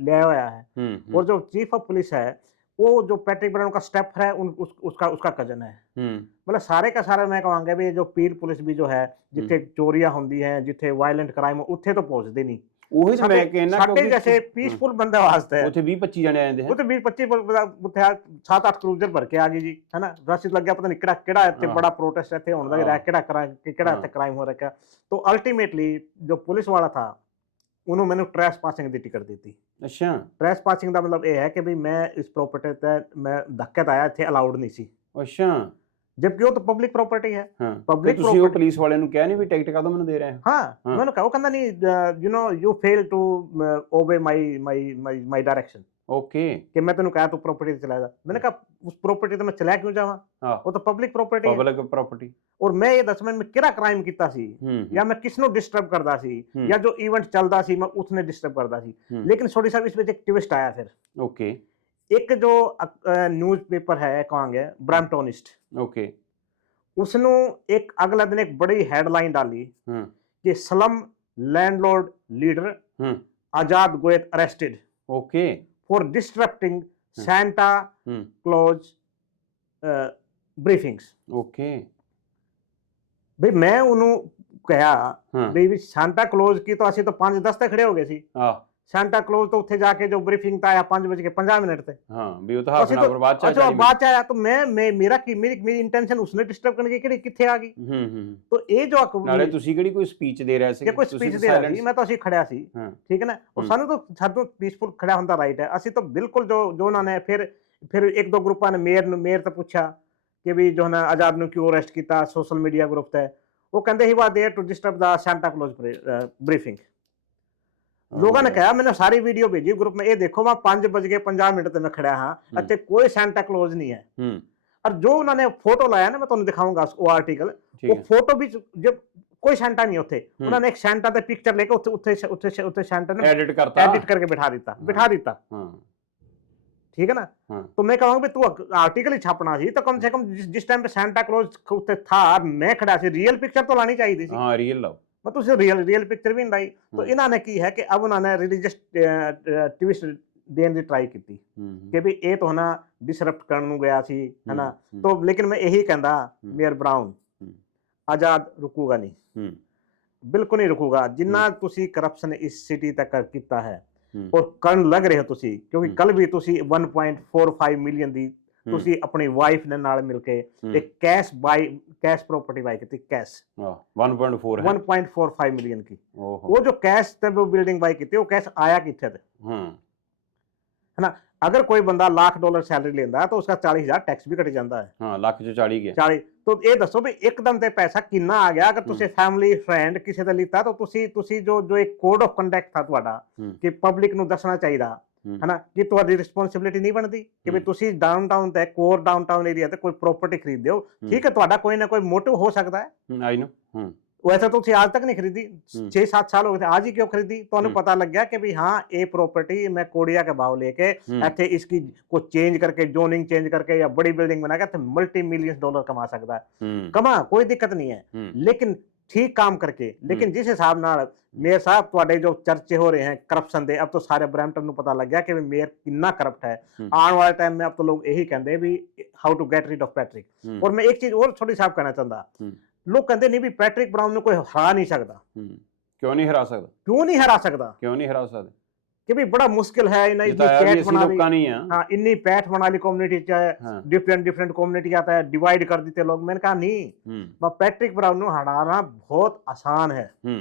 लिया हुआ है। और जो चीफ ऑफ़ पुलिस है वो जो पैट्रिक ब्राउन का स्टेप है उन, उस, उसका उसका कज़न है। मतलब सारे का सारा मैं कहूँगा भी जो पीर पुलिस भी जो है जिथे चोरिया होंगी है जिथे वायलेंट क्राइम उथे तो पहुँचते नहीं। ਉਹੀ ਤਾਂ ਮੈਂ ਕਹਿੰਦਾ ਸਾਡੇ ਜੈਸੇ ਪੀਸਫੁਲ ਬੰਦੇ ਵਾਸਤੇ ਉੱਥੇ 20 25 ਜਣੇ ਆ ਜਾਂਦੇ ਉੱਥੇ 20 25 ਉੱਥੇ 7-8 ਕਰੂਜ਼ਰ ਭਰ ਕੇ ਆ ਗਏ ਜੀ ਹੈਨਾ? ਰਸ਼ਿਦ ਲੱਗਿਆ ਪਤਾ ਨਹੀਂ ਕਿਹੜਾ ਕਿਹੜਾ ਇੱਥੇ ਬੜਾ ਪ੍ਰੋਟੈਸਟ ਇੱਥੇ ਹੋਣ ਦਾ ਰਿਹਾ ਕਿਹੜਾ ਕਰਾਂ ਕਿਹੜਾ ਇੱਥੇ ਕ੍ਰਾਈਮ ਹੋ ਰਿਹਾ। ਤੋ ਅਲਟੀਮੇਟਲੀ ਜੋ ਪੁਲਿਸ ਵਾਲਾ ਥਾ ਉਹਨੂੰ ਮੈਨੂੰ ਟ੍ਰੈਸ ਪਾਸਿੰਗ ਦੀ ਟਿਕਟ ਦਿੱਤੀ। ਅੱਛਾ। ਟ੍ਰੈਸ ਪਾਸਿੰਗ ਦਾ ਮਤਲਬ ਇਹ ਹੈ ਕਿ ਵੀ ਮੈਂ ਇਸ ਪ੍ਰੋਪਰਟੀ ਤੇ ਮੈਂ ਧੱਕੇ ਆਇਆ ਇੱਥੇ ਅਲਾਉਡ ਨਹੀਂ ਸੀ। ਅੱਛਾ। ਜਦਕਿ ਉਹ ਤਾਂ ਪਬਲਿਕ ਪ੍ਰਾਪਰਟੀ ਹੈ। ਹਾਂ। ਪਬਲਿਕ ਤੁਸੀਂ ਉਹ ਪੁਲਿਸ ਵਾਲਿਆਂ ਨੂੰ ਕਿਹਾ ਨਹੀਂ ਵੀ ਟਿਕਟ ਕਾਹਦੋਂ ਮੈਨੂੰ ਦੇ ਰਹੇ ਹੋ? ਹਾਂ ਮੈਨੂੰ ਕਹੋ ਕਹਿੰਦਾ ਨਹੀਂ you know you fail to obey my my my direction okay ਕਿ ਮੈਂ ਤੈਨੂੰ ਕਹਾ ਤੂੰ ਪ੍ਰਾਪਰਟੀ ਤੇ ਚਲਾ ਜਾ। ਮੈਨੇ ਕਹਾ ਉਸ ਪ੍ਰਾਪਰਟੀ ਤੇ ਮੈਂ ਚਲਾ ਕਿਉਂ ਜਾਵਾਂ? ਉਹ ਤਾਂ ਪਬਲਿਕ ਪ੍ਰਾਪਰਟੀ ਹੈ। ਪਬਲਿਕ ਪ੍ਰਾਪਰਟੀ ਔਰ ਮੈਂ ਇਹ ਦੱਸ ਮੈਂ ਕਿਹੜਾ ਕ੍ਰਾਈਮ ਕੀਤਾ ਸੀ? ਜਾਂ ਮੈਂ ਕਿਸ ਨੂੰ ਡਿਸਟਰਬ ਕਰਦਾ ਸੀ? ਜਾਂ ਜੋ ਇਵੈਂਟ ਚੱਲਦਾ ਸੀ ਮੈਂ ਉਸ ਨੇ ਡਿਸਟਰਬ ਕਰਦਾ ਸੀ। ਲੇਕਿਨ ਸੋਰੀ ਸਰਵਿਸ ਵਿੱਚ ਇੱਕ ਟਵਿਸਟ ਆਇਆ ਫਿਰ। ਓਕੇ ਇੱਕ ਜੋ ਨਿਊਜ਼ਪੇਪਰ ਹੈ ਕਹਾਂਗੇ ਬ੍ਰੈਂਟੋਨਿਸਟ ओके ਉਸ ਨੂੰ ਇੱਕ ਅਗਲੇ ਦਿਨ ਇੱਕ ਬੜੀ ਹੈਡਲਾਈਨ ਡਾਲੀ हम्म ਕਿ slum landlord leader hmm Azad Goit arrested okay for disrupting Santa hmm Claus briefings okay ਵੀ ਮੈਂ ਉਹਨੂੰ ਕਿਹਾ ਬਈ ਵੀ ਸੈਂਟਾ ਕਲੋਜ਼ ਕੀ ਤਾਂ ਅਸੀਂ ਤਾਂ 5 10 ਤੇ ਖੜੇ ਹੋ ਗਏ ਸੀ। हाँ ਸੈਂਟਾ ਕਲੋਜ਼ ਤੋਂ ਉੱਥੇ ਜਾ ਕੇ ਜੋ ਬਰੀਫਿੰਗ ਤਾਂ ਆਇਆ 5:50 ਮਿੰਟ ਤੇ ਹਾਂ ਵੀ ਉਹ ਤਾਂ ਹਾਫ ਅਸੀਂ ਐਨ ਤਾਂ- ਆਵਰ ਬਾਅਦ ਚ ਅੱਛਾ ਚਾਲੀ ਬਾਅਦ ਚ ਆਇਆ ਤਾਂ ਮੈਂ ਮੈਂ ਮੇਰਾ ਕੀ ਮੇਰੀ ਮੇਰੀ ਇੰਟੈਂਸ਼ਨ ਉਸਨੇ ਡਿਸਟਰਬ ਕਰਨ ਦੀ ਕਿਹੜੀ ਕਿੱਥੇ ਆ ਗਈ ਮਿੰਟ। ਹੂੰ ਹੂੰ ਤਾਂ ਇਹ ਜੋ ਅਕ- ਨਾਲੇ ਤੁਸੀਂ ਕਿਹੜੀ ਕੋਈ ਸਪੀਚ ਦੇ ਰਹੇ ਸੀ ਜੇ ਕੋਈ ਸਪੀਚ ਦੇ ਰਹੀ ਮੈਂ ਤਾਂ ਅਸੀਂ ਖੜਿਆ ਸੀ ਹਾਂ। ਠੀਕ ਹੈ ਨਾ ਉਹ ਹੂੰ। ਸਾਨੂੰ ਤਾਂ ਸਾਨੂੰ ਪੀਸਫੁਲ ਖੜਾ ਹੁੰਦਾ ਰਾਈਟ ਹੈ ਅਸੀਂ ਤਾਂ ਬਿਲਕੁਲ ਜੋ ਜੋ ਉਹਨਾਂ ਨੇ ਫਿਰ ਫਿਰ ਇੱਕ ਦੋ ਗਰੁੱਪਾਂ ਨੇ ਮੇਅਰ ਨੂੰ ਮੇਅਰ ਤੋਂ ਪੁੱਛਿਆ ਕਿ ਵੀ ਜੋ ਨਾ ਆਜ਼ਾਦ ਨੂੰ ਕਿਉਂ ਅਰੈਸਟ ਕੀਤਾ ਸੋਸ਼ਲ ਮੀਡੀਆ ਗਰੁੱਪ ਤੇ ਉਹ ਕਹਿੰਦੇ he was there to disturb the Santa Claus briefing लोगों ने कहा मैंने सारी वीडियो भेजी ग्रुप में ये देखो वहां पांच बज के पंजा मिनट तक मैं खड़ा हाँ अच्छे कोई सेंटा क्लोज नहीं है और जो उन्होंने फोटो लाया ना मैं तुम्हें तो दिखाऊंगा वो आर्टिकल वो फोटो भी जब ਕੋਈ ਸੈਂਟਾ ਨਹੀਂ ਉੱਥੇ ਉਹਨਾਂ ਨੇ ਇੱਕ ਸੈਂਟਾ ਤੇ ਪਿਕਚਰ ਲੈ ਕੇ ਉੱਥੇ ਉੱਥੇ ਉੱਥੇ ਉੱਥੇ ਸੈਂਟਾ ਨੇ ਐਡਿਟ ਕਰਤਾ ਐਡਿਟ ਕਰਕੇ ਬਿਠਾ ਦਿੱਤਾ ਬਿਠਾ ਦਿੱਤਾ ਹਾਂ ठीक है ना तो मैं कहूँगा तू आर्टिकल ही छापना चाहिए तो कम से कम जिस टाइम पे सेंटा क्लोज उत्ते था मैं खड़ा सी रियल पिक्चर तो लानी चाहिए थी हाँ रियल लाओ मैं तो उसे रियल रियल पिक्चर भी नहीं लाई तो हम्म। इन्होंने की है कि अब उन्होंने रिलीजियस ट्विस्ट देने ਦੀ ਟਰਾਈ ਕੀਤੀ ਹੂੰ ਹੂੰ, ਕਿ ਵੀ ਇਹ ਤਾਂ ਨਾ ਡਿਸਰਪਟ ਕਰਨ ਨੂੰ ਗਿਆ ਸੀ ਹੈਨਾ ਹੂੰ, तो लेकिन मैं यही कहता मेयर ब्राउन हम्म। आजाद रुकूगा नहीं ਹੂੰ ਬਿਲਕੁਲ ਨਹੀਂ ਰੁਕੂਗਾ ਜਿੰਨਾ ਤੁਸੀਂ ਕਰਪਸ਼ਨ ਇਸ ਸਿਟੀ ਤੱਕ ਕਰ- ਕੀਤਾ ਹੈ ਹੂੰ। ਔਰ ਕਰਨ ਲੱਗ ਰਹੇ ਹੋ ਤੁਸੀਂ ਕਿਉਂਕਿ ਹੂੰ। ਕੱਲ ਵੀ ਤੁਸੀਂ 1.45 ਮਿਲੀਅਨ ਦੀ ਤੁਸੀਂ ਆਪਣੀ ਵਾਈਫ ਨੇ ਨਾਲ ਮਿਲ ਕੇ ਹੂੰ, ਇੱਕ cash buy cash property buy ਕੀਤੀ ਕੈਸ਼ ਆਹ, 1.4 ਹੈ 1.45 ਮਿਲੀਅਨ की ਓਹੋ वो जो कैश ਤੇ वो बिल्डिंग बाई ਕੀਤੀ ਉਹ ਕੈਸ਼ ਆਇਆ ਕਿੱਥੇ ਤੇ ਹਾਂ अगर कोई बंदा लाख डॉलर सैलरी लेंदा है तो उसका 40000 ਟੈਕਸ ਵੀ ਕੱਟ ਜਾਂਦਾ ਹੈ ਹਾਂ ਲੱਖ ਚ 40 ਗਿਆ 40 ਤੋਂ ਇਹ ਦੱਸੋ ਵੀ ਇੱਕਦਮ ਤੇ ਪੈਸਾ ਕਿੰਨਾ ਆ ਗਿਆ ਅਗਰ ਤੁਸੀਂ ਫੈਮਿਲੀ ਫਰੈਂਡ ਕਿਸੇ ਦਾ ਲਿੱਤਾ ਤਾਂ ਤੁਸੀਂ ਤੁਸੀਂ ਜੋ ਜੋ ਇੱਕ ਕੋਡ ਆਫ ਕੰਡਕਟ ਥਾ ਤੁਹਾਡਾ ਹੂੰ। ਕਿ ਪਬਲਿਕ ਨੂੰ ਦੱਸਣਾ ਚਾਹੀਦਾ ਹੂੰ। ਹਨਾ? ਕਿ ਤੁਹਾਡੀ ਰਿਸਪੌਂਸਿਬਿਲਿਟੀ ਨਹੀਂ ਬਣਦੀ ਕਿ ਵੀ ਤੁਸੀਂ ਡਾਊਨਟਾਊਨ ਤੇ ਕੋਰ ਡਾਊਨਟਾਊਨ ਏਰੀਆ ਤੇ ਕੋਈ ਪ੍ਰਾਪਰਟੀ ਖਰੀਦਦੇ ਹੋ ਠੀਕ ਹੈ ਤੁਹਾਡਾ ਕੋਈ ਨਾ ਕੋਈ ਮੋਟਿਵ ਹੋ ਸਕਦਾ ਹੈ। ਆਈ ਨੋ ਹੂੰ। ਵੈਸੇ ਤੁਸੀਂ ਅੱਜ ਤੱਕ ਨਹੀਂ ਖਰੀਦੀ 6-7 ਸਾਲ ਹੋ ਗਏ ਅੱਜ ਹੀ ਕਿਉਂ ਖਰੀਦੀ? ਤੁਹਾਨੂੰ ਪਤਾ ਲੱਗਿਆ ਕਿ ਵੀ ਹਾਂ ਇਹ ਪ੍ਰਾਪਰਟੀ ਮੈਂ ਕੋੜੀਆ ਕੇ ਭਾਵ ਲੈ ਕੇ ਇੱਥੇ ਇਸकी ਕੋ ਚੇਂਜ ਕਰਕੇ ਜ਼ੋਨਿੰਗ ਚੇਂਜ ਕਰਕੇ ਜਾਂ ਬੜੀ ਬਿਲਡਿੰਗ ਬਣਾ ਕੇ ਤੇ ਮਲਟੀ ਮਿਲੀਅਨ ਡਾਲਰ ਕਮਾ ਸਕਦਾ। ਕਮਾ ਕੋਈ ਦਿੱਕਤ ਨਹੀਂ ਹੈ। ਲੇਕਿਨ ਠੀਕ ਕੰਮ ਕਰਕੇ। ਲੇਕਿਨ ਜਿਸ ਹਿਸਾਬ ਨਾਲ ਮੇਅਰ ਸਾਹਿਬ ਤੁਹਾਡੇ ਜੋ ਚਰਚੇ ਹੋ ਰਹੇ ਹਨ ਕਰਪਸ਼ਨ ਦੇ ਅਬ ਤੋਂ ਸਾਰੇ ਬ੍ਰੈਂਟਨ ਨੂੰ ਪਤਾ ਲੱਗ ਗਿਆ ਕਿ ਮੇਅਰ ਕਿੰਨਾ ਕਰਪਟ ਹੈ। ਆਉਣ ਵਾਲੇ ਟਾਈਮ ਮੈਂ ਅਬ ਤੋਂ ਲੋਕ ਇਹੀ ਕਹਿੰਦੇ ਵੀ how to get rid of Patrick ਔਰ ਮੈਂ ਇੱਕ ਚੀਜ਼ ਹੋਰ ਥੋੜੀ ਸਾਫ਼ ਕਰਨਾ ਚਾਹੁੰਦਾ। ਲੋਕ ਕਹਿੰਦੇ ਨਹੀਂ ਵੀ ਪੈਟ੍ਰਿਕ ਬਰਾਊਨ ਨੂੰ ਕੋਈ ਹਰਾ ਨਹੀਂ ਸਕਦਾ। ਕਿਉਂ ਨਹੀਂ ਹਰਾ ਸਕਦਾ? ਕਿਉਂ ਨਹੀਂ ਹਰਾ ਸਕਦਾ? ਕਿਉਂ ਨਹੀਂ ਹਰਾ ਸਕਦਾ? कि भी बड़ा मुश्किल है इन्हें ਇਹ ਤਾਂ इतनी ਹੈ ਵੀ पैठ ਅਸੀਂ बना ली ਲੋਕਾਂ ਨਹੀਂ ਆ हाँ इन्नी पैठ बना ली कम्युनिटी चाहे ਹਾਂ डिफरेंट डिफरेंट कम्युनिटी आता है डिवाइड कर देते लोग मैंने कहा नहीं ਹੂੰ वह पैट्रिक ब्राउन को हटाना बहुत आसान है ਹੂੰ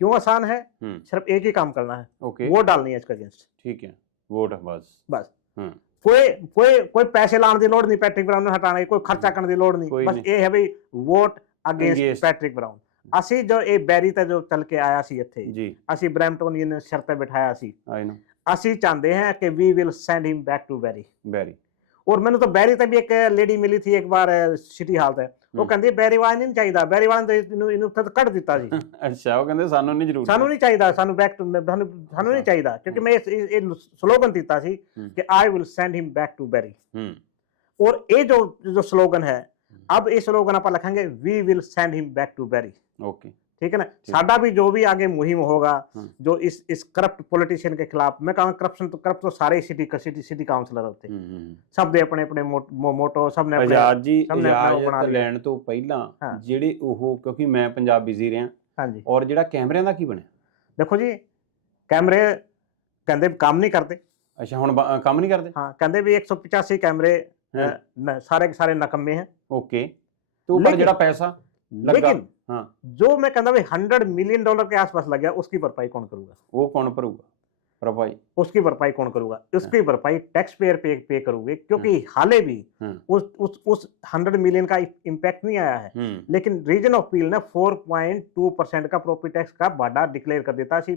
क्यों आसान है हम्म। सिर्फ एक ही काम करना है ਓਕੇ वोट डालनी है इसके अगेंस्ट ਠੀਕ ਹੈ ਵੋਟ ਬਸ बस हम्म। कोई कोई कोई पैसे लाने की लोड़ नहीं पैट्रिक ब्राउन ਨੂੰ ਹਟਾਣੇ ਦੀ, ਕੋਈ ਖਰਚਾ ਕਰਨ ਦੀ ਲੋੜ ਨਹੀਂ ਕੋਈ ਬਸ ਨਹੀਂ। ਇਹ ਹੈ ਵੀ vote against Against। Patrick Brown ਅਸੀਂ ਜੋ ਇਹ ਬੈਰੀ ਤੇ ਜੋ ਚੱਲ ਕੇ ਆਇਆ ਸੀ ਇੱਥੇ ਅਸੀਂ ਬ੍ਰੈਂਪਟਨ ਯੂਨੀਅਨ ਸ਼ਰਤੇ ਬਿਠਾਇਆ ਸੀ। ਆਈ ਨੋ। ਅਸੀਂ ਚਾਹੁੰਦੇ ਹਾਂ ਕਿ we will send him back to Barrie Barrie ਔਰ ਮੈਨੂੰ ਤਾਂ ਬੈਰੀ ਤੇ ਵੀ ਇੱਕ ਲੇਡੀ ਮਿਲੀ ਸੀ ਇੱਕ ਵਾਰ ਸਿਟੀ ਹਾਲ ਤੇ। ਉਹ ਕਹਿੰਦੀ ਬੈਰੀ ਵਾਲਾ ਨਹੀਂ ਚਾਹੀਦਾ। ਬੈਰੀ ਵਾਲਾ ਇਹਨੂੰ ਇਹਨੂੰ ਤਾਂ ਕੱਢ ਦਿੱਤਾ ਜੀ ਅੱਛਾ ਉਹ ਕਹਿੰਦੇ ਸਾਨੂੰ ਨਹੀਂ ਜ਼ਰੂਰ ਸਾਨੂੰ ਨਹੀਂ ਚਾਹੀਦਾ ਸਾਨੂੰ ਬੈਕ ਟੂ ਸਾਨੂੰ ਨਹੀਂ ਚਾਹੀਦਾ। ਕਿਉਂਕਿ ਮੈਂ ਇਹ ਸਲੋਗਨ ਦਿੱਤਾ ਸੀ ਕਿ I will send him back to Barrie ਔਰ ਇਹ ਜੋ ਜੋ ਸਲੋਗਨ ਹੈ ਅਬ ਇਹ ਸਲੋਗਨ ਆਪਾਂ ਲਿਖਾਂਗੇ we will send him back to Barrie berry okay ठीक है ना साडा भी जो भी आगे मुहिम होगा हम्म। जो इस इस करप्ट पॉलिटिशियन के खिलाफ मैं कहूँगा करप्शन तो करप्ट तो सारे सिटी सिटी सिटी काउंसलर होते ਹੂੰ ਹੂੰ सब दे अपने अपने मोट- मो- मोटो सब ने अपने ਆਜ਼ਾਦ ਜੀ ਸਾਹਮਣੇ ਆਪਣਾ ਉਹ ਬਣਾ ਇਜਾਜ਼ਤ ਲਿਆ। ਲੈਣ ਤੋਂ ਪਹਿਲਾਂ ਹਾਂ। ਜਿਹੜੇ ਉਹ ਕਿਉਂਕਿ ਮੈਂ ਪੰਜਾਬ ਬਿਜ਼ੀ ਰਿਹਾ हाँ जी ਔਰ ਜਿਹੜਾ ਕੈਮਰਿਆਂ ਦਾ ਕੀ ਬਣਿਆ देखो जी ਕੈਮਰੇ ਕਹਿੰਦੇ ਵੀ ਕੰਮ ਨਹੀਂ ਕਰਦੇ ਅੱਛਾ ਹੁਣ ਬ- ਕੰਮ ਨਹੀਂ ਕਰਦੇ ਹਾਂ ਕਹਿੰਦੇ ਵੀ 185 कैमरे हैं। अ, न- सारे के सारे नकम्मे हैं ਓਕੇ ਤੇ ਉੱਪਰ लेकिन- ਜਿਹੜਾ ਪੈਸਾ ਲੱਗਾ लेकिन हाँ जो मैं कहना भाई हंड्रेड मिलियन डॉलर के आसपास लग गया उसकी भरपाई कौन करूंगा वो कौन भरूगा भरपाई उसकी भरपाई कौन करूंगा उसकी भरपाई टैक्स पेयर पे पे करूंगे क्योंकि हाले भी हाँ। उस उस उस 100 मिलियन का इम्पैक्ट नहीं आया है ਹੂੰ लेकिन रीजन ऑफ पील ने 4.2 परसेंट का प्रॉपर्टी टैक्स का बाड़ा डिक्लेयर कर देता है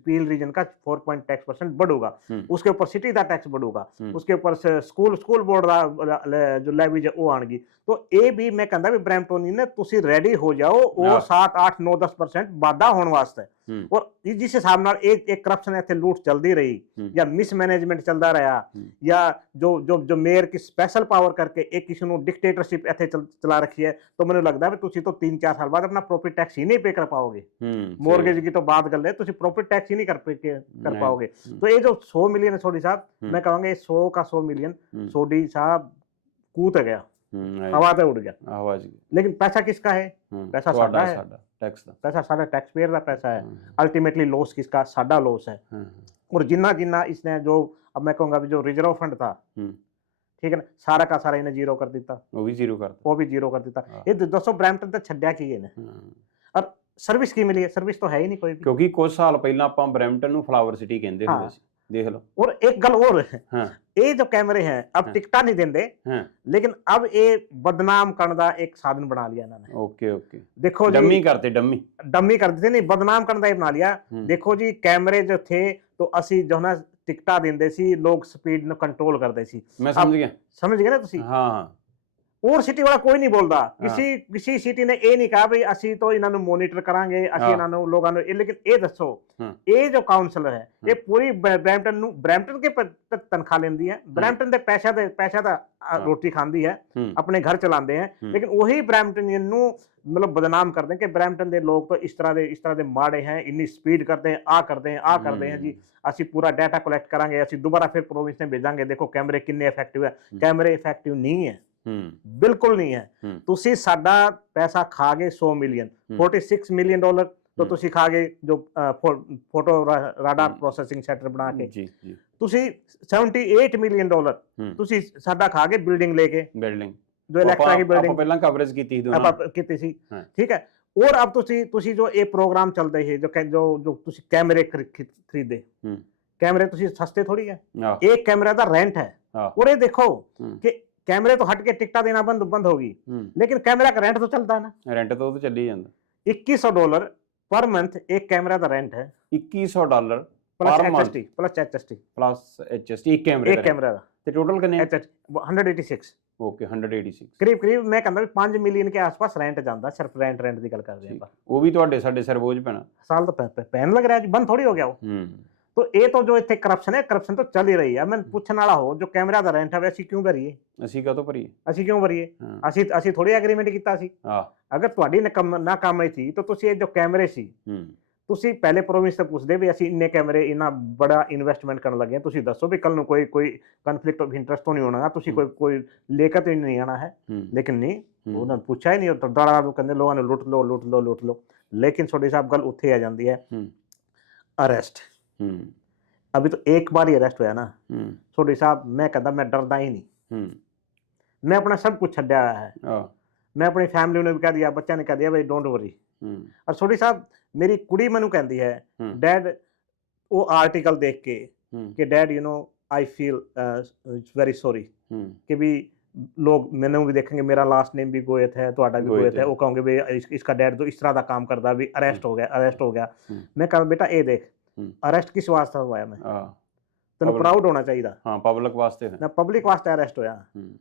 पील रीजन का 4 पॉइंट टैक्स परसेंट बढ़ूगा हम्म। उसके ऊपर सिटी का टैक्स बढ़ूगा हम्म। उसके ऊपर से स्कूल स्कूल बोर्ड ਦਾ ਲ- ਜੋ ਲੈਵੀਜ ਹੈ ਉਹ ਆਣਗੀ ਤੋ ਇਹ ਵੀ ਮੈਂ ਕਹਿੰਦਾ ਵੀ ਬ੍ਰੈਂਪਟਨ ਨੇ ਤੁਸੀਂ ਰੈਡੀ ਹੋ ਜਾਓ ਉਹ ਹਾਂ। 7 8 9 10% ਵਾਧਾ ਹੋਣ ਵਾਸਤੇ ਹੂੰ ਔਰ ਇਹ ਜਿਸ ਹਿਸਾਬ ਨਾਲ ਇਹ ਇੱਕ ਕਰਪਸ਼ਨ ਇੱਥੇ ਲੂਟ ਚੱਲਦੀ ਰਹੀ ਹੂੰ। ਜਾਂ ਮਿਸਮੈਨੇਜਮੈਂਟ ਚੱਲਦਾ ਰਿਹਾ ਹੂੰ। ਜਾਂ ਜੋ ਜੋ ਜੋ ਮੇਅਰ ਕੀ ਸਪੈਸ਼ਲ ਪਾਵਰ ਕਰਕੇ ਇੱਕ ਕਿਸੇ ਨੂੰ ਡਿਕਟੇਟਰਸ਼ਿਪ ਇੱਥੇ ਚਲ- ਚਲਾ ਰੱਖੀ ਹੈ ਤਾਂ ਮੈਨੂੰ ਲੱਗਦਾ ਵੀ ਤੁਸੀਂ ਤਾਂ 3-4 ਸਾਲ ਬਾਅਦ ਆਪਣਾ ਪ੍ਰੋਪਰਟੀ ਟੈਕਸ ਹੀ ਨਹੀਂ ਪੇ ਕਰ ਪਾਓਗੇ ਹੂੰ ਸਹੀ ਮੋਰਗੇਜ की तो बात कर ले तुसी प्रॉपर्टी टैक्स ही नहीं कर पे के- कर नहीं। पाओगे हम्म। तो ये जो 100 मिलियन है सोडी साहब हम्म। मैं कहूंगा ये 100 का 100 मिलियन हम्म। सोडी साहब कूद गया ਹੂੰ ਆਈ- हवा पे उड़ गया ਆਵਾਜ਼ ਗਈ लेकिन पैसा किसका है ਹੂੰ पैसा ਤੁਹਾਡਾ ਸਾਡਾ ਹੈ। ਸਾਡਾ ਟੈਕਸ ਦਾ पैसा सारा टैक्स पेयर का पैसा है ਹੂੰ, अल्टीमेटली लॉस किसका साडा लॉस है ਹੂੰ, और जिन्ना जिन्ना इसने जो अब मैं कहूंगा भी जो रिजर्व फंड था हम्म। ठीक है ना सारा का सारा इन्हें जीरो कर देता ਉਹ ਵੀ ਜ਼ੀਰੋ ਕਰਤਾ वो भी जीरो कर देता हाँ। ये दसो ब्रैम्पटन तो छड्या की है ਹੂੰ। सर्विस की मिली है सर्विस तो है ही नहीं कोई भी ਕਿਉਂਕਿ ਕੁਝ ਸਾਲ ਪਹਿਲਾਂ ਆਪਾਂ ਬਰੈਂਪਟਨ ਨੂੰ ਫਲਾਵਰ ਸਿਟੀ ਕਹਿੰਦੇ ਹੁੰਦੇ ਹਾਂ। ਸੀ ਦੇਖ ਲਓ और एक गल और है हाँ। ये जो कैमरे हैं अब हाँ। टिकटा नहीं देंगे ਹਾਂ लेकिन अब ये बदनाम करने का एक साधन बना लिया इन्होंने ਓਕੇ ਓਕੇ देखो ਡੰਮੀ जी ਕਰਤੇ ਡੰਮੀ डम्मी कर देते नहीं बदनाम करने का ही बना लिया हम्म। देखो जी कैमरे जो थे तो ਅਸੀਂ जो ना टिकटा देंगे सी लोग स्पीड ਨੂੰ ਕੰਟਰੋਲ ਕਰਦੇ ਸੀ ਮੈਂ ਸਮਝ ਗਿਆ ਸਮਝ ਗਏ ਨਾ ਤੁਸੀਂ ਹਾਂ ਹਾਂ ਹੋਰ ਸਿਟੀ ਵਾਲਾ ਕੋਈ ਨਹੀਂ ਬੋਲਦਾ। ਕਿਸੇ ਕਿਸੇ ਸਿਟੀ ਨੇ ਇਹ ਨਹੀਂ ਕਹਾ ਵੀ ਅਸੀਂ ਤਾਂ ਇਹਨਾਂ ਨੂੰ ਮੋਨੀਟਰ ਕਰਾਂਗੇ ਅਸੀਂ। ਇਹਨਾਂ ਨੂੰ ਲੋਕਾਂ ਨੂੰ ਇਹ ਲੇਕਿਨ ਇਹ ਦੱਸੋ। ਇਹ ਜੋ ਕਾਉਂਸਲ ਹੈ ਇਹ ਪੂਰੀ ਬ੍ਰੈ- ਬਰੈਂਪਟਨ ਨੂੰ ਬਰੈਂਪਟਨ ਕੇ ਤਨਖਾਹ ਲੈਂਦੀ ਹੈ ਬਰੈਂਪਟਨ ਦੇ ਪੈਸਾ ਦੇ ਪੈਸਾ ਦਾ। ਰੋਟੀ ਖਾਂਦੀ ਹੈ ਆਪਣੇ ਘਰ ਚਲਾਉਂਦੇ ਹੈ। ਲੇਕਿਨ ਉਹੀ ਬਰੈਂਪਟਨ ਨੂੰ ਮਤਲਬ ਬਦਨਾਮ ਕਰਦੇ कि ਬਰੈਂਪਟਨ ਦੇ ਲੋਕ ਤਾਂ ਇਸ ਤਰ੍ਹਾਂ ਦੇ ਇਸ ਤਰ੍ਹਾਂ ਦੇ ਮਾੜੇ ਹੈ ਇੰਨੀ ਸਪੀਡ ਕਰਦੇ ਹੈ ਆ ਕਰਦੇ ਹੈ ਆ ਕਰਦੇ ਹੈ ਜੀ ਅਸੀਂ ਪੂਰਾ ਡਾਟਾ ਕਲੈਕਟ ਕਰਾਂਗੇ ਅਸੀਂ ਦੁਬਾਰਾ ਫਿਰ ਪ੍ਰੋਵਿੰਸ ਨੇ ਭੇਜਾਂਗੇ ਦੇਖੋ ਕੈਮਰੇ ਕਿੰਨੇ ਇਫੈਕਟਿਵ ਹੈ। ਕੈਮਰੇ ਇਫੈਕਟਿਵ ਨਹੀਂ ਹੂੰ ਬਿਲਕੁਲ ਨਹੀਂ ਹੈ। ਤੁਸੀਂ ਸਾਡਾ ਪੈਸਾ ਖਾ ਗਏ 100 ਮਿਲੀਅਨ। 46 ਮਿਲੀਅਨ ਡਾਲਰ ਤਾਂ ਤੁਸੀਂ ਖਾ ਗਏ ਜੋ ਫੋਟੋ ਰਾਡਾਰ ਪ੍ਰੋਸੈਸਿੰਗ ਸੈਂਟਰ ਬਣਾ ਕੇ। ਜੀ ਜੀ। ਤੁਸੀਂ 78 ਮਿਲੀਅਨ ਡਾਲਰ ਤੁਸੀਂ ਸਾਡਾ ਖਾ ਗਏ ਬਿਲਡਿੰਗ ਲੈ ਕੇ। ਬਿਲਡਿੰਗ ਜੋ ਇਲੈਕਟ੍ਰਾ ਬਿਲਡਿੰਗ ਆਪਾਂ ਪਹਿਲਾਂ ਕਵਰੇਜ ਕੀਤੀ ਸੀ ਆਪਾਂ ਕੀਤੀ ਸੀ। ਠੀਕ ਹੈ। ਔਰ ਅਬ ਤੁਸੀਂ ਤੁਸੀਂ ਜੋ ਇਹ ਪ੍ਰੋਗਰਾਮ ਚੱਲਦੇ ਹੈ ਜੋ ਜੋ ਜੋ ਤੁਸੀਂ ਕੈਮਰੇ ਖਰੀਦੇ। ਕੈਮਰੇ ਤੁਸੀਂ ਸਸਤੇ ਥੋੜੀ ਹੈ। ਇੱਕ ਕੈਮਰਾ ਦਾ ਰੈਂਟ ਹੈ। ਔਰ ਇਹ ਦੇਖੋ ਕਿ देखो हम्म। कि कैमरे तो हट के टिकटा देना बंद बंद होगी ਹੂੰ लेकिन कैमरा का रेंट तो चलता है ना ਰੈਂਟ ਤਾਂ ਉਹ ਤਾਂ ਚੱਲੀ ਜਾਂਦਾ 2100 डॉलर पर मंथ एक कैमरा का रेंट है 2100 dollar plus Per month? HST plus HST plus HST ਇੱਕ ਕੈਮਰੇ एक कैमरा का ਤੇ ਟੋਟਲ ਕਿੰਨੇ HST 186 ਓਕੇ 186 करीब करीब मैं कहता भी 5 मिलियन के आसपास रेंट जाता सिर्फ रेंट रेंट की गल कर रहे हैं ठीक। ਆਪਾਂ। ਉਹ ਵੀ ਤੁਹਾਡੇ ਸਾਡੇ ਸਿਰ ਬੋਝ ਪੈਣਾ साल तो पै- पै- पैन लग रहा है जी बंद थोड़ी हो गया वो ਹੂੰ तो ये तो जो इतने करप्शन है करप्शन तो चल ही रही है मैं पूछने वाला हो जो कैमरा का रेंट है वैसे क्यों भरिए ਅਸੀਂ ਕਾਹਤੋਂ ਭਰੀਏ ਅਸੀਂ ਕਿਉਂ ਭਰੀਏ ਹਾਂ ਅਸੀਂ ਅਸੀਂ ਥੋੜੀ ਐਗਰੀਮੈਂਟ ਕੀਤਾ ਸੀ ਆ ਅਗਰ ਤੁਹਾਡੀ ਨਕਮ ਨਾਕਾਮੀ ਸੀ ਤਾਂ ਤੁਸੀਂ ਇਹ ਜੋ ਕੈਮਰੇ ਸੀ ਹੂੰ ਤੁਸੀਂ ਪਹਿਲੇ ਪ੍ਰੋਵਿੰਸ ਤੋਂ ਪੁੱਛਦੇ ਵੀ ਅਸੀਂ ਇੰਨੇ ਕੈਮਰੇ ਇੰਨਾ ਬੜਾ ਇਨਵੈਸਟਮੈਂਟ ਕਰਨ ਲੱਗੇ ਹਾਂ ਤੁਸੀਂ ਦੱਸੋ ਵੀ ਕੱਲ ਨੂੰ ਕੋਈ ਕੋਈ ਕਨਫਲਿਕਟ ਆਫ ਇੰਟਰਸਟ ਤੋਂ ਨਹੀਂ ਹੋਣਾ ਤੁਸੀਂ ਕੋਈ ਕੋਈ ਲੇਕਰ ਤੇ ਨਹੀਂ ਆਣਾ ਹੈ ਹੂੰ ਲੇਕਿਨ ਨਹੀਂ ਹੂੰ, ਉਹਨਾਂ ਨੇ ਪੁੱਛਿਆ ਹੀ ਨਹੀਂ ਉਹ ਦੜਾ ਨੂੰ ਕਹਿੰਦੇ ਲੋਕਾਂ ਨੇ ਲੁੱਟ ਲਓ ਲੁੱਟ ਲਓ ਲੁੱਟ ਲਓ ਲੇਕਿਨ ਛੋਟੇ ਸਾਹਿਬ ਗੱਲ ਉੱਥੇ ਆ ਜਾਂਦੀ ਹੈ ਹੂੰ ਅਰੈਸਟ अभी तो एक बार ही अरेस्ट होया ना सोडी साहब मैं कहता मैं डरदा ही नहीं ਮੈਂ ਆਪਣਾ ਸਭ कुछ ਛੱਡਿਆ हुआ है ਮੈਂ ਆਪਣੀ ਫੈਮਿਲੀ ਨੂੰ ਵੀ ਕਹਿ ਦਿਆ ਬੱਚਿਆਂ ਨੇ ਕਹਿ ਦਿਆ ਬਈ ਡੋਨਟ ਵਰੀ ਔਰ ਸੋਢੀ ਸਾਹਿਬ ਮੇਰੀ ਕੁੜੀ ਮੈਨੂੰ ਕਹਿੰਦੀ ਹੈ ਡੈਡ ਉਹ ਆਰਟੀਕਲ ਦੇਖ ਕੇ ਕਿ dad you know I feel very sorry ਕਿ ਵੀ ਲੋਕ ਮੈਨੂੰ ਵੀ ਦੇਖਣਗੇ ਮੇਰਾ ਲਾਸਟ ਨੇਮ ਵੀ ਗੋਇਤ ਹੈ ਤੁਹਾਡਾ ਵੀ ਗੋਇਤ ਹੈ ਉਹ ਕਹੋਗੇ ਵੀ ਇਸਕਾ ਡੈਡ ਜੋ ਇਸ ਤਰ੍ਹਾਂ ਦਾ ਕੰਮ ਕਰਦਾ ਵੀ ਅਰੈਸਟ ਹੋ। ਗਿਆ ਅਰੈਸਟ ਹੋ ਗਿਆ। ਮੈਂ ਕਹਾਂ ਬੇਟਾ ਇਹ ਦੇਖ ਅਰੈਸਟ ਕਿਸ ਵਾਸਤੇ ਹੋਇਆ ਮੈਂ? ਹਾਂ। ਤੈਨੂੰ ਪ੍ਰਾਊਡ ਹੋਣਾ ਚਾਹੀਦਾ। ਹਾਂ ਪਬਲਿਕ ਵਾਸਤੇ ਨਾ ਪਬਲਿਕ ਵਾਸਤੇ ਅਰੈਸਟ ਹੋਇਆ।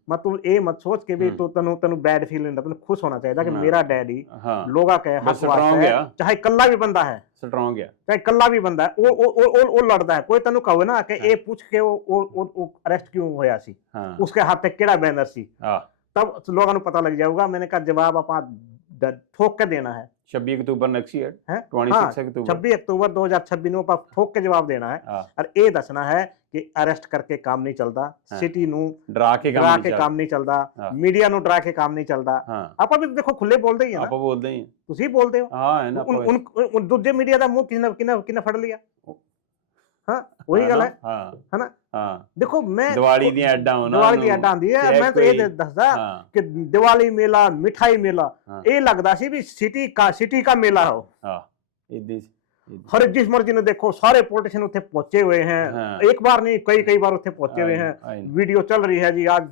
ਮੈਂ ਤੂੰ ਇਹ ਮਤ ਸੋਚ ਕੇ ਵੀ ਤੂੰ ਤੈਨੂੰ ਤੈਨੂੰ ਬੈਡ ਫੀਲ ਨਹੀਂ ਹੁੰਦਾ ਤੈਨੂੰ ਖੁਸ਼ ਹੋਣਾ ਚਾਹੀਦਾ ਕਿ ਮੇਰਾ ਡੈਡੀ ਲੋਗਾ ਕਹੇ ਹੱਕ ਵਾਸਤੇ ਚਾਹੇ ਕੱਲਾ ਵੀ ਬੰਦਾ ਹੈ। ਸਟਰੋਂਗ ਹੈ ਚਾਹੇ ਕੱਲਾ ਵੀ ਬੰਦਾ ਹੈ ਉਹ ਉਹ ਉਹ ਉਹ ਲੜਦਾ ਹੈ। ਕੋਈ ਤੈਨੂੰ ਕਹੇ ਨਾ ਕਿ ਇਹ ਪੁੱਛ ਕੇ ਉਹ ਉਹ ਅਰੈਸਟ ਕਿਉਂ ਹੋਇਆ ਸੀ? ਉਸਕੇ ਹੱਥ ਕਿਹੜਾ ਬੈਨਰ ਸੀ? ਹਾਂ। ਤਬ ਲੋਕਾਂ ਨੂੰ ਪਤਾ ਲੱਗ ਜਾਊਗਾ ਮੈਨੇ ਕਹਾ ਜਵਾਬ ਆਪਾਂ ड- ठोक के देना है 26 ਅਕਤੂਬਰ ਨੈਕਸਟ ਈਅਰ हैं 26 हाँ, ਅਕਤੂਬਰ 26 अक्टूबर 2026 ਨੂੰ ਆਪਾਂ ਠੋਕ ਕੇ ਜਵਾਬ ਦੇਣਾ ਹੈ ਆ ਔਰ ਇਹ ਦੱਸਣਾ ਹੈ ਕਿ ਅਰੈਸਟ ਕਰਕੇ ਕੰਮ ਨਹੀਂ ਚੱਲਦਾ ਹਾਂ। ਸਿਟੀ ਨੂੰ ਡਰਾ ਕੇ ਡਰਾ ਕੰਮ ਕੇ ਨਹੀਂ ਕੰਮ ਨਹੀਂ ਚੱਲਦਾ ਹਾਂ। ਮੀਡੀਆ ਨੂੰ ਡਰਾ ਕੇ ਕੰਮ ਨਹੀਂ ਚੱਲਦਾ ਹਾਂ ਆਪਾਂ ਵੀ ਦੇਖੋ ਖੁੱਲੇ ਬੋਲਦੇ ਹੀ ਆ ਨਾ ਆਪਾਂ ਬੋਲਦੇ ਹੀ ਤੁਸੀਂ ਬੋਲਦੇ ਹੋ ਹਾਂ ਹੈ ਨਾ ਉਨ- ਆਪਾਂ ਉਨ- ਉਨ- ਦੂਜੇ ਮੀਡੀਆ ਦਾ ਮੂੰਹ ਕਿਨੇ ਕਿਨੇ ਕਿਨੇ ਫੜ ਲਿਆ ਹਾਂ ਉਹੀ ਗੱਲ ਹੈ ਹਾਂ ਹਨਾ? ਹਾਂ। ਦੇਖੋ ਮੈਂ ਦੀਵਾਲੀ ਦੀਆਂ ਐਡਾਂ ਉਹਨਾਂ ਦੀਵਾਲੀ ਦੀਆਂ ਐਡਾਂ ਆਉਂਦੀ ਹੈ ਮੈਂ ਤਾਂ ਇਹ ਦੱਸਦਾ ਕਿ ਦੀਵਾਲੀ ਮੇਲਾ ਮਿਠਾਈ ਮੇਲਾ ਇਹ ਲੱਗਦਾ ਸੀ ਵੀ ਸਿਟੀ ਕਾ ਸਿਟੀ ਕਾ ਮੇਲਾ ਹੋ। ਹਾਂ ਇਦਾਂ ਹਰ ਜਿਸ ਮਰਜ਼ੀ ਨੂੰ ਦੇਖੋ ਸਾਰੇ ਪੋਲੀਟਿਸ਼ੀਅਨ ਉੱਥੇ ਪਹੁੰਚੇ ਹੋਏ ਹਨ ਇੱਕ ਵਾਰ ਨਹੀਂ ਕਈ ਕਈ ਵਾਰ ਉੱਥੇ ਪਹੁੰਚੇ ਹੋਏ ਹਨ ਵੀਡੀਓ ਚੱਲ ਰਹੀ ਹੈ ਜੀ ਅੱਜ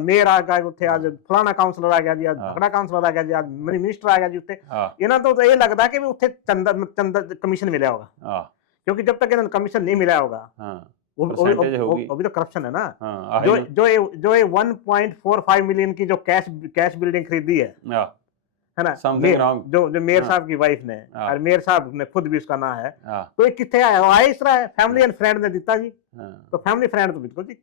ਮੇਅਰ ਆ ਗਿਆ ਉੱਥੇ ਅੱਜ ਫਲਾਣਾ ਕਾਉਂਸਲਰ ਆ ਗਿਆ ਜੀ ਅੱਜ ਫਲਾਣਾ ਕਾਉਂਸਲਰ ਆ ਗਿਆ ਜੀ ਅੱਜ ਮਿਨਿਸਟਰ ਆ ਗਿਆ ਜੀ ਉੱਥੇ। ਇਹਨਾਂ ਤੋਂ ਇਹ ਲੱਗਦਾ ਕਿ ਵੀ ਉੱਥੇ ਚੰਦਾ ਚੰਦਾ ਕਮਿਸ਼ਨ ਮਿਲਿਆ ਹੋਗਾ। ਕਿਉਂਕਿ ਜਦ ਤੱਕ ਇਹਨਾਂ ਨੂੰ ਕਮਿਸ਼ਨ ਨਹੀਂ ਮਿਲਿਆ ਹੋਗਾ ਹਾਂ। वो परसेंटेज होगी अभी तो करप्शन है ना हाँ, जो जो ये जो ये 1.45 मिलियन की जो कैश कैश बिल्डिंग खरीदी है आ, है ना मेर, जो जो मेयर साहब की वाइफ ने और मेयर साहब ने खुद भी उसका नाम है तो ये कितने आइस रहा है फैमिली एंड फ्रेंड ने दिता जी तो फैमिली फ्रेंड तो बिल्कुल जी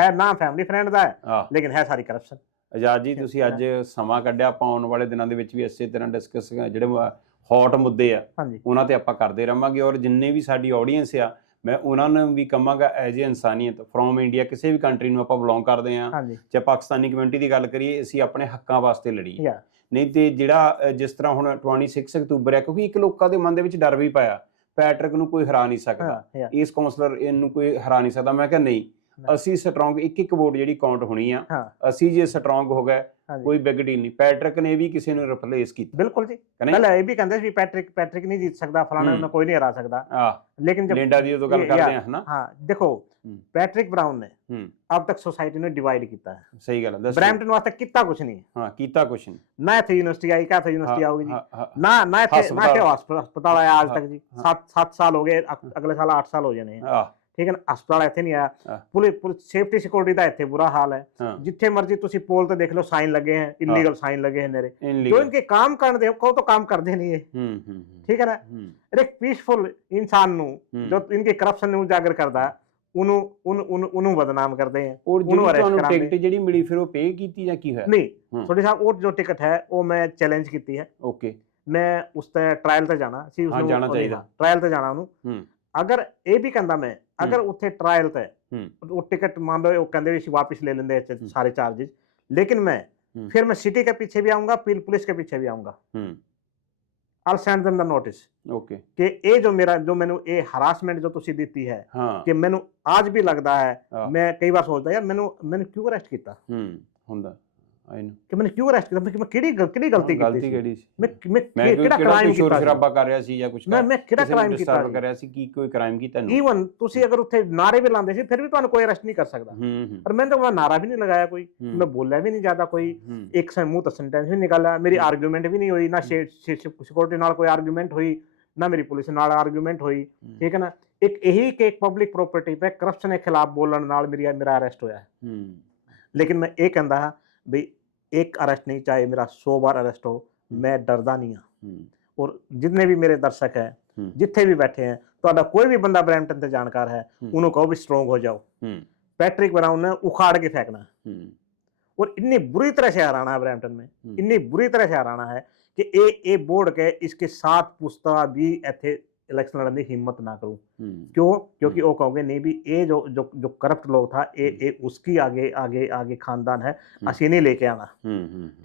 ਹੈ ਨਾ ਫੈਮਿਲੀ ਫਰੈਂਡ ਦਾ ਹੈ ਲੇਕਿਨ ਹੈ ਸਾਰੀ ਕਰਪਸ਼ਨ ਆਜ਼ਾਦ ਜੀ ਤੁਸੀਂ ਅੱਜ ਸਮਾਂ ਕੱਢਿਆ ਆਪਾਂ ਆਉਣ ਵਾਲੇ ਦਿਨਾਂ ਦੇ ਵਿੱਚ ਵੀ ਇਸੇ ਤਰ੍ਹਾਂ ਡਿਸਕਸ ਜਿਹੜੇ ਹੌਟ ਮੁੱਦੇ ਆ ਉਹਨਾਂ ਤੇ ਆਪਾਂ ਕਰਦੇ ਰਵਾਂਗੇ ਔਰ ਜਿੰਨੇ ਵੀ ਸਾਡੀ ਆਡੀਅנס ਆ ਮੈਂ ਉਹਨਾਂ ਨੂੰ ਵੀ ਕਹਾਂਗਾ ਐਜ਼ ਏ ਇਨਸਾਨੀਅਤ ਫਰੋਮ ਇੰਡੀਆ ਕਿਸੇ ਵੀ ਕੰਟਰੀ ਨੂੰ ਆਪਾਂ ਬਿਲੋਂਗ ਕਰਦੇ ਆ ਹਾਂਜੀ। ਚਾਹੇ ਪਾਕਿਸਤਾਨੀ ਕਮਿਊਨਿਟੀ ਦੀ ਗੱਲ ਕਰੀਏ ਅਸੀਂ ਆਪਣੇ ਹੱਕਾਂ ਵਾਸਤੇ ਲੜੀਏ ਨਹੀਂ ਤੇ ਜਿਹੜਾ ਜਿਸ ਤਰ੍ਹਾਂ ਹੁਣ 26 ਅਕਤੂਬਰ ਹੈ ਕਿਉਂਕਿ ਇੱਕ ਲੋਕਾਂ ਦੇ ਮਨ ਦੇ ਵਿੱਚ ਡਰ ਵੀ ਪਾਇਆ ਪੈਟਰਿਕ ਨੂੰ ਕੋਈ ਹਰਾ ਨਹੀਂ ਸਕਦਾ। ਇਸ ਕਾਉਂਸਲਰ ਇਹਨੂੰ ਕੋਈ ਹਰਾ ਨਹੀਂ ਸਕਦਾ ਮੈਂ ਕਿਹਾ ਨਹੀਂ। ਅਸੀਂ ਸਟਰੋਂਗ ਇੱਕ ਇੱਕ ਵੋਟ ਜਿਹੜੀ ਕਾਊਂਟ ਹੋਣੀ ਆ ਹਾਂ ਅਸੀਂ ਜੇ ਸਟਰੋਂਗ ਹੋ ਗਏ ਹਾਂਜੀ ਕੋਈ ਬਿਗ ਡੀਲ ਨਹੀਂ ਪੈਟਰਿਕ ਨੇ ਵੀ ਕਿਸੇ ਨੂੰ ਰਿਪਲੇਸ ਕੀਤਾ ਬਿਲਕੁਲ ਜੀ ਨਹੀਂ? ਪਹਿਲਾਂ ਇਹ ਵੀ ਕਹਿੰਦੇ ਸੀ ਵੀ ਪੈਟ੍ਰਿਕ ਪੈਟ੍ਰਿਕ ਨਹੀਂ ਜਿੱਤ ਸਕਦਾ ਫਲਾਣਾ ਹੂੰ। ਨੂੰ ਕੋਈ ਨਹੀਂ ਹਰਾ ਸਕਦਾ ਆ लेकिन जब ਲਿੰਡਾ ਦੀ ਉਦੋਂ ਗੱਲ ये- ਕਰਦੇ या- ਆ ਹਨਾ हाँ देखो हम्म। पैट्रिक ब्राउन ने हम्म। अब तक सोसाइटी ने डिवाइड किया है ਸਹੀ ਗੱਲ ਹੈ ਦੱਸੋ। ब्रैम्पटन वास्ते कितना कुछ नहीं है ਹਾਂ ਕੀਤਾ ਕੁਛ ਨਹੀਂ ना इतने यूनिवर्सिटी आई क्या था यूनिवर्सिटी आओगी जी ਹਾਂ, ਹਾਂ, ना ना इतने ना अस्पताल। इतने हॉस्पिटल अस्पताल आया आज हाँ, तक जी हाँ। सात सात साल हो गए अग- अगले साल आठ साल हो जाने हैं ਹਾਂ ਠੀਕ ਹੈ ਨਾ? ਹਸਪਤਾਲ ਇੱਥੇ ਨਹੀਂ ਆਇਆ। ਪੁਲਿਸ ਸੇਫਟੀ ਸਿਕਿਉਰਿਟੀ ਦਾ ਇੱਥੇ ਬੁਰਾ ਹਾਲ ਹੈ। ਜਿੱਥੇ ਮਰਜ਼ੀ ਤੁਸੀਂ ਪੋਲ ਤੇ ਦੇਖ ਲਓ ਸਾਈਨ ਲੱਗੇ ਹੈ ਇਲੀਗਲ ਸਾਈਨ ਲੱਗੇ ਹੈ ਨੇਰੇ। ਜੋ ਇਨਕੇ ਕੰਮ ਕਰਨ ਦੇ ਕੋ ਤਾਂ ਕੰਮ ਕਰਦੇ ਨਹੀਂ ਹੈ ਠੀਕ ਹੈ ਨਾ? ਇੱਕ ਪੀਸਫੁਲ ਇਨਸਾਨ ਨੂੰ ਜੋ ਇਨਕੇ ਕਰਪਸ਼ਨ ਨੂੰ ਉਜਾਗਰ ਕਰਦਾ ਉਹਨੂੰ ਉਹਨੂੰ ਉਹਨੂੰ ਬਦਨਾਮ ਕਰਦੇ ਆ ਉਹਨੂੰ ਅਰੈਸਟ ਕਰਾਉਂਦੇ ਟਿਕਟ ਜਿਹੜੀ ਮਿਲੀ ਫਿਰ ਉਹ ਪੇ ਕੀਤੀ ਜਾਂ ਕੀ ਹੋਇਆ? ਨਹੀਂ। ਥੋੜੀ ਸਾਹਿਬ ਉਹ ਜੋ ਟਿਕਟ ਹੈ ਉਹ ਮੈਂ ਚੈਲੰਜ ਕੀਤੀ ਹੈ। ਓਕੇ ਮੈਂ ਉਸ ਤੇ ਟ੍ਰਾਇਲ ਤੇ ਜਾਣਾ। ਸੀ ਉਸ ਨੂੰ ਟ੍ਰਾਇਲ ਤੇ ਜਾਣਾ ਉਹਨੂੰ। ਅਗਰ ਇਹ ਵੀ ਕਹਿੰਦਾ ਮੈਂ ਅਗਰ ਉੱਥੇ ਟ੍ਰਾਇਲ ਤੇ ਹੂੰ। ਉਹ ਟਿਕਟ ਮੰਨ ਲਓ ਉਹ ਕਹਿੰਦੇ ਵੀ ਅਸੀਂ ਵਾਪਸ ले लेंगे हम्म। सारे चार्जेस लेकिन मैं हम्म। फिर मैं सिटी के पीछे भी आऊंगा फिर पुलिस के पीछे भी आऊंगा ਹੂੰ I send them the notice okay ਕਿ ਇਹ ਜੋ ਮੇਰਾ ਜੋ ਮੈਨੂੰ ਇਹ ਹਰਾਸਮੈਂਟ ਜੋ ਤੁਸੀਂ ਦਿੱਤੀ ਹੈ ਹਾਂ ਕਿ ਮੈਨੂੰ ਅੱਜ ਵੀ ਲੱਗਦਾ ਹੈ ਹਾਂ। ਮੈਂ ਕਈ ਵਾਰ ਸੋਚਦਾ ਯਾਰ ਮੈਨੂੰ ਮੈਨੂੰ ਕਿਉਂ ਅਰੈਸਟ ਕੀਤਾ ਹੂੰ ਹੁੰਦਾ ਆਈ ਕਿ ਮੈਂ ਕਿਉਂ ਅਰੈਸਟ ਕੀਤਾ? ਮੈਂ ਕਿਹੜੀ ਗਲਤੀ ਕੀਤੀ ਗਲਤੀ ਕਿਹੜੀ ਸੀ? ਮੈਂ ਮੈਂ ਕਿਹੜਾ ਕ੍ਰਾਈਮ ਕੀਤਾ ਸ਼ਰਾਬਾ ਕਰ ਰਿਹਾ ਸੀ ਜਾਂ ਕੁਝ ਮੈਂ ਮੈਂ ਕਿਹੜਾ ਕ੍ਰਾਈਮ ਕੀਤਾ ਕਰ ਰਿਹਾ ਸੀ? ਕੀ ਕੋਈ ਕ੍ਰਾਈਮ ਕੀਤਾ ਨਹੀਂ ਈਵਨ ਤੁਸੀਂ ਅਗਰ ਉੱਥੇ ਨਾਰੇ ਵੀ ਲਾਉਂਦੇ ਸੀ ਫਿਰ ਵੀ ਤੁਹਾਨੂੰ ਕੋਈ ਅਰੈਸਟ ਨਹੀਂ ਕਰ ਸਕਦਾ। ਪਰ ਮੈਂ ਤਾਂ ਉਹ ਨਾਰਾ ਵੀ ਨਹੀਂ ਲਗਾਇਆ ਕੋਈ। ਮੈਂ ਬੋਲਿਆ ਵੀ ਨਹੀਂ ਜ਼ਿਆਦਾ ਕੋਈ। ਇੱਕ ਸਮੇਂ ਮੂੰਹ ਤੋਂ ਸੈਂਟੈਂਸ ਵੀ ਨਿਕਲਿਆ। ਮੇਰੀ ਆਰਗੂਮੈਂਟ ਵੀ ਨਹੀਂ ਹੋਈ ਨਾ ਸਿਕਿਉਰਿਟੀ ਨਾਲ ਕੋਈ ਆਰਗੂਮੈਂਟ ਹੋਈ ਨਾ ਮੇਰੀ ਪੁਲਿਸ ਨਾਲ ਆਰਗੂਮੈਂਟ ਹੋਈ। ਠੀਕ ਹੈ ਨਾ? ਇੱਕ ਇਹੀ ਕਿ ਇੱਕ ਪਬਲਿਕ ਪ੍ਰੋਪਰਟੀ 'ਤੇ ਕਰਪਸ਼ਨ ਦੇ ਖਿਲਾਫ ਬੋਲਣ ਨਾਲ ਮੇਰੀ ਮੇਰਾ ਅਰੈਸਟ ਹੋਇਆ। ਹੂੰ। ਲੇਕਿਨ ਮੈਂ ਇਹ ਕਹਿੰਦਾ ਹਾਂ हाँ भी एक अरेस्ट नहीं चाहे मेरा सौ बार अरेस्ट हो मैं डरदा नहीं हाँ ਹੂੰ और जितने भी मेरे दर्शक हैं हम्म। जिथे भी बैठे हैं ਤੁਹਾਡਾ ਕੋਈ ਵੀ ਬੰਦਾ ਬ੍ਰੈਂਪਟਨ ਤੇ ਜਾਣਕਾਰ ਹੈ हम्म। ਉਹਨੂੰ ਕਹੋ ਵੀ ਸਟਰੋਂਗ ਹੋ ਜਾਓ ਹੂੰ पैट्रिक ब्राउन ने उखाड़ के फेंकना ਹੂੰ और इतनी बुरी तरह से हराना है ब्रैम्पटन में हम्म। इतनी बुरी तरह से हराना है कि ए ए बोर्ड के इसके साथ पुस्ता भी ਇੱਥੇ इलेक्शन लड़ने की हिम्मत ना करूं। क्यों? क्योंकि वो कहोगे नहीं भी ये जो जो जो करप्ट लोग था ये ये उसकी आगे आगे आगे खानदान है असी नहीं लेके आना।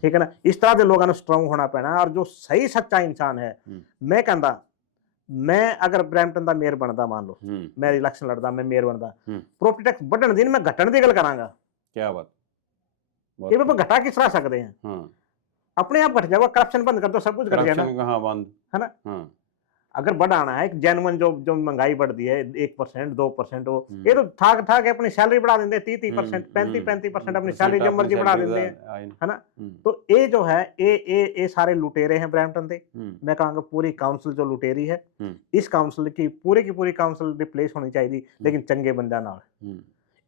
ठीक है ना? इस तरह के लोगों स्ट्रांग होना पैना और जो सही सच्चा इंसान है मैं कहता ਮੈਂ ਅਗਰ ਬ੍ਰੈਂਪਟਨ ਦਾ ਮੇਅਰ ਬਣਦਾ ਮੰਨ ਲਓ ਮੈਂ ਇਲੈਕਸ਼ਨ ਲੜਦਾ ਮੈਂ ਮੇਅਰ ਬਣਦਾ ਪ੍ਰੋਪਰਟੀ ਟੈਕਸ ਵੱਢਣ ਦੀ ਮੈਂ ਘਟਣ ਦੀ ਗੱਲ ਕਰਾਂਗਾ ਕੀ ਬਾਤ ਇਹ ਆਪਾਂ ਘਟਾ ਕਿਸ ਤਰ੍ਹਾਂ ਸਕਦੇ ਹਾਂ ਆਪਣੇ ਆਪ ਘਟ ਜਾਊਗਾ ਕਰਪਸ਼ਨ ਬੰਦ ਕਰ ਦੋ ਸਭ ਕੁਝ ਕਰ ਜਾਣਾ ਹਾਂ ਬੰਦ ਹੈ ਨਾ ਹਾਂ अगर बढ़ाना है जेनुअन जो जो महंगाई बढ़ती है एक परसेंट दो परसेंट वो हम्म। ये तो ठाक ठाक अपनी सैलरी बढ़ा देंगे तीस तीस हम्म, परसेंट हम्म, पैंतीस पैंतीस परसेंट अपनी percent सैलरी जो अपनी मर्जी बढ़ा salary देते हैं ਦਾ, ਆਈ ਨੋ। है ना? ਹੂੰ, तो ये जो है ये ये ये सारे लुटेरे हैं ब्रैम्पटन के ਹੂੰ मैं कहूँगा पूरी काउंसिल जो लुटेरी है हम्म। इस काउंसिल की पूरी की पूरी काउंसिल रिप्लेस होनी चाहिए लेकिन चंगे बंदा नाल ਹੂੰ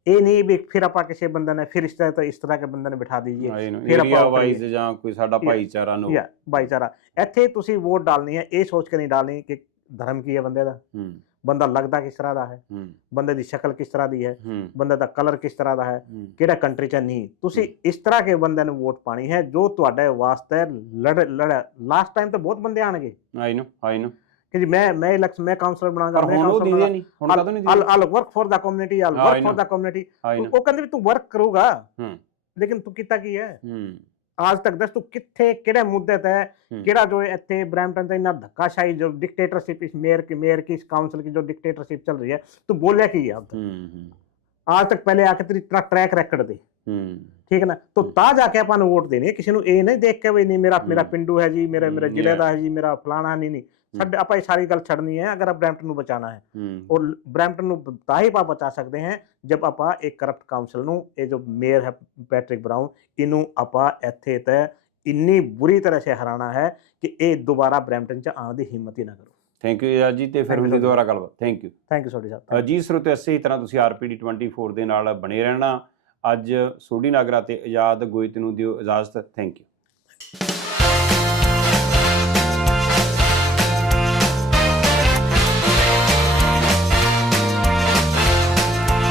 ਇਹ ਨਹੀਂ ਵੀ ਫਿਰ ਆਪਾਂ ਕਿਸੇ ਬੰਦੇ ਨੇ ਫਿਰ ਇਸ ਤਰ੍ਹਾਂ ਤਾਂ ਇਸ ਤਰ੍ਹਾਂ ਦੇ ਬੰਦੇ ਨੇ ਬਿਠਾ ਦਈਏ। ਫਿਰ ਆਪਾਂ ਵਾਈਜ਼ ਜਾਂ ਕੋਈ ਸਾਡਾ ਭਾਈਚਾਰਾ ਨੂੰ। ਭਾਈਚਾਰਾ। ਇੱਥੇ ਤੁਸੀਂ ਵੋਟ ਡਾਲਨੀ ਹੈ ਇਹ ਸੋਚ ਕੇ ਨਹੀਂ ਡਾਲਨੀ ਕਿ ਧਰਮ ਕੀ ਹੈ ਬੰਦੇ ਦਾ। ਬੰਦਾ ਲੱਗਦਾ ਕਿਸ ਤਰ੍ਹਾਂ ਦਾ ਹੈ। ਬੰਦੇ ਦੀ ਸ਼ਕਲ ਕਿਸ ਤਰ੍ਹਾਂ ਦੀ ਹੈ। ਬੰਦੇ ਦਾ ਕਲਰ ਕਿਸ ਤਰ੍ਹਾਂ ਦਾ ਹੈ। ਕਿਹੜਾ ਕੰਟਰੀ ਚ ਨਹੀਂ। ਤੁਸੀਂ ਇਸ ਤਰ੍ਹਾਂ ਕੇ ਬੰਦੇ ਨੂੰ ਵੋਟ ਪਾਣੀ ਹੈ ਜੋ ਤੁਹਾਡੇ ਵਾਸਤੇ ਲੜ ਲੜ ਲਾਸਟ ਟਾਈਮ ਤਾਂ ਬਹੁਤ ਬੰਦੇ ਆਣਗੇ ਆਈ ਨੋ ਆਈ ਨੋ। ਕਿ ਜੀ ਮੈਂ ਮੈਂ ਇਲੈਕਸ਼ਨ ਮੈਂ ਕਾਉਂਸਲਰ ਬਣਾਂਗਾ ਮੈਂ ਕਾਉਂਸਲਰ ਬਣਾਂਗਾ। ਹੁਣ I'll work for the community I'll work for the community ਉਹ ਕਹਿੰਦੇ ਵੀ ਤੂੰ ਵਰਕ ਕਰੂਗਾ। ਲੇਕਿਨ ਤੂੰ ਕੀਤਾ ਕੀ ਹੈ? ਅੱਜ ਤੱਕ ਦੱਸ ਤੂੰ ਕਿੱਥੇ ਕਿਹੜੇ ਮੁੱਦੇ ਤੇ ਕਿਹੜਾ ਜੋ ਇੱਥੇ ਬ੍ਰੈਂਪਟਨ ਤੇ ਇਨਾ ਧੱਕਾਸ਼ਾਹੀ ਜੋ ਡਿਕਟੇਟਰਸ਼ਿਪ ਇਸ ਮੇਅਰ ਕੀ ਮੇਅਰ ਕੀ ਇਸ ਕਾਉਂਸਲ ਕੀ ਜੋ ਡਿਕਟੇਟਰਸ਼ਿਪ ਚੱਲ ਰਹੀ ਹੈ ਤੂੰ ਬੋਲਿਆ ਕੀ ਹੈ ਅਬ ਅੱਜ ਤੱਕ ਪਹਿਲੇ ਆ ਕੇ ਤੇਰੀ ਟਰੈਕ ਰੈਕਡ ਦੇ। ਠੀਕ ਹੈ ਨਾ? ਤਾਂ ਤਾਂ ਜਾ ਕੇ ਆਪਾਂ ਨੂੰ ਵੋਟ ਦੇਣੀ ਹੈ ਕਿਸੇ ਨੂੰ ਇਹ ਨਹੀਂ ਦੇਖ ਕੇ ਵੀ ਨਹੀਂ ਮੇਰਾ ਮੇਰਾ ਪਿੰਡੂ ਹੈ ਜੀ ਮੇਰਾ ਮੇਰਾ ਜ਼ਿਲ੍ਹੇ ਦਾ ਹੈ ਜੀ ਮੇਰਾ ਫਲਾਣਾ ਨਹੀਂ ਨਹੀਂ। ਛੱਡ ਆਪਾਂ ਇਹ ਸਾਰੀ ਗੱਲ ਛੱਡਣੀ ਹੈ ਅਗਰ ਆਪ ਬ੍ਰੈਂਪਟਨ ਨੂੰ ਬਚਾਉਣਾ ਹੈ। ਔਰ ਬ੍ਰੈਂਪਟਨ ਨੂੰ ਤਾਂ ਹੀ ਆਪਾਂ ਬਚਾ ਸਕਦੇ ਹਾਂ ਜਦ ਆਪਾਂ ਇੱਕ ਕਰਪਟ ਕਾਉਂਸਲ ਨੂੰ ਇਹ ਜੋ ਮੇਅਰ ਹੈ ਪੈਟ੍ਰਿਕ ਬਰਾਊਨ ਇਹਨੂੰ ਆਪਾਂ ਇੱਥੇ ਤੇ ਇੰਨੀ ਬੁਰੀ ਤਰ੍ਹਾਂ ਸੇ ਹਰਾਣਾ ਹੈ ਕਿ ਇਹ ਦੁਬਾਰਾ ਬ੍ਰੈਂਪਟਨ ਚ ਆਉਣ ਦੀ ਹਿੰਮਤ ਹੀ ਨਾ ਕਰੋ। ਥੈਂਕ ਯੂ ਜੀ ਤੇ ਫਿਰ sir. ਦੁਬਾਰਾ ਗੱਲਬਾਤ thank you thank you Sodhi sahib ji ਸਰੋਤੇ ਇਸੇ ਤਰ੍ਹਾਂ ਤੁਸੀਂ ਆਰਪੀਡੀ 24 ਦੇ ਨਾਲ ਬਣੇ ਰਹਿਣਾ। ਅੱਜ ਸੋਢੀ ਨਾਗਰਾ ਤੇ ਆਜ਼ਾਦ ਗੋਇਤ ਨੂੰ ਦਿਓ ਇਜਾਜ਼ਤ। Thank you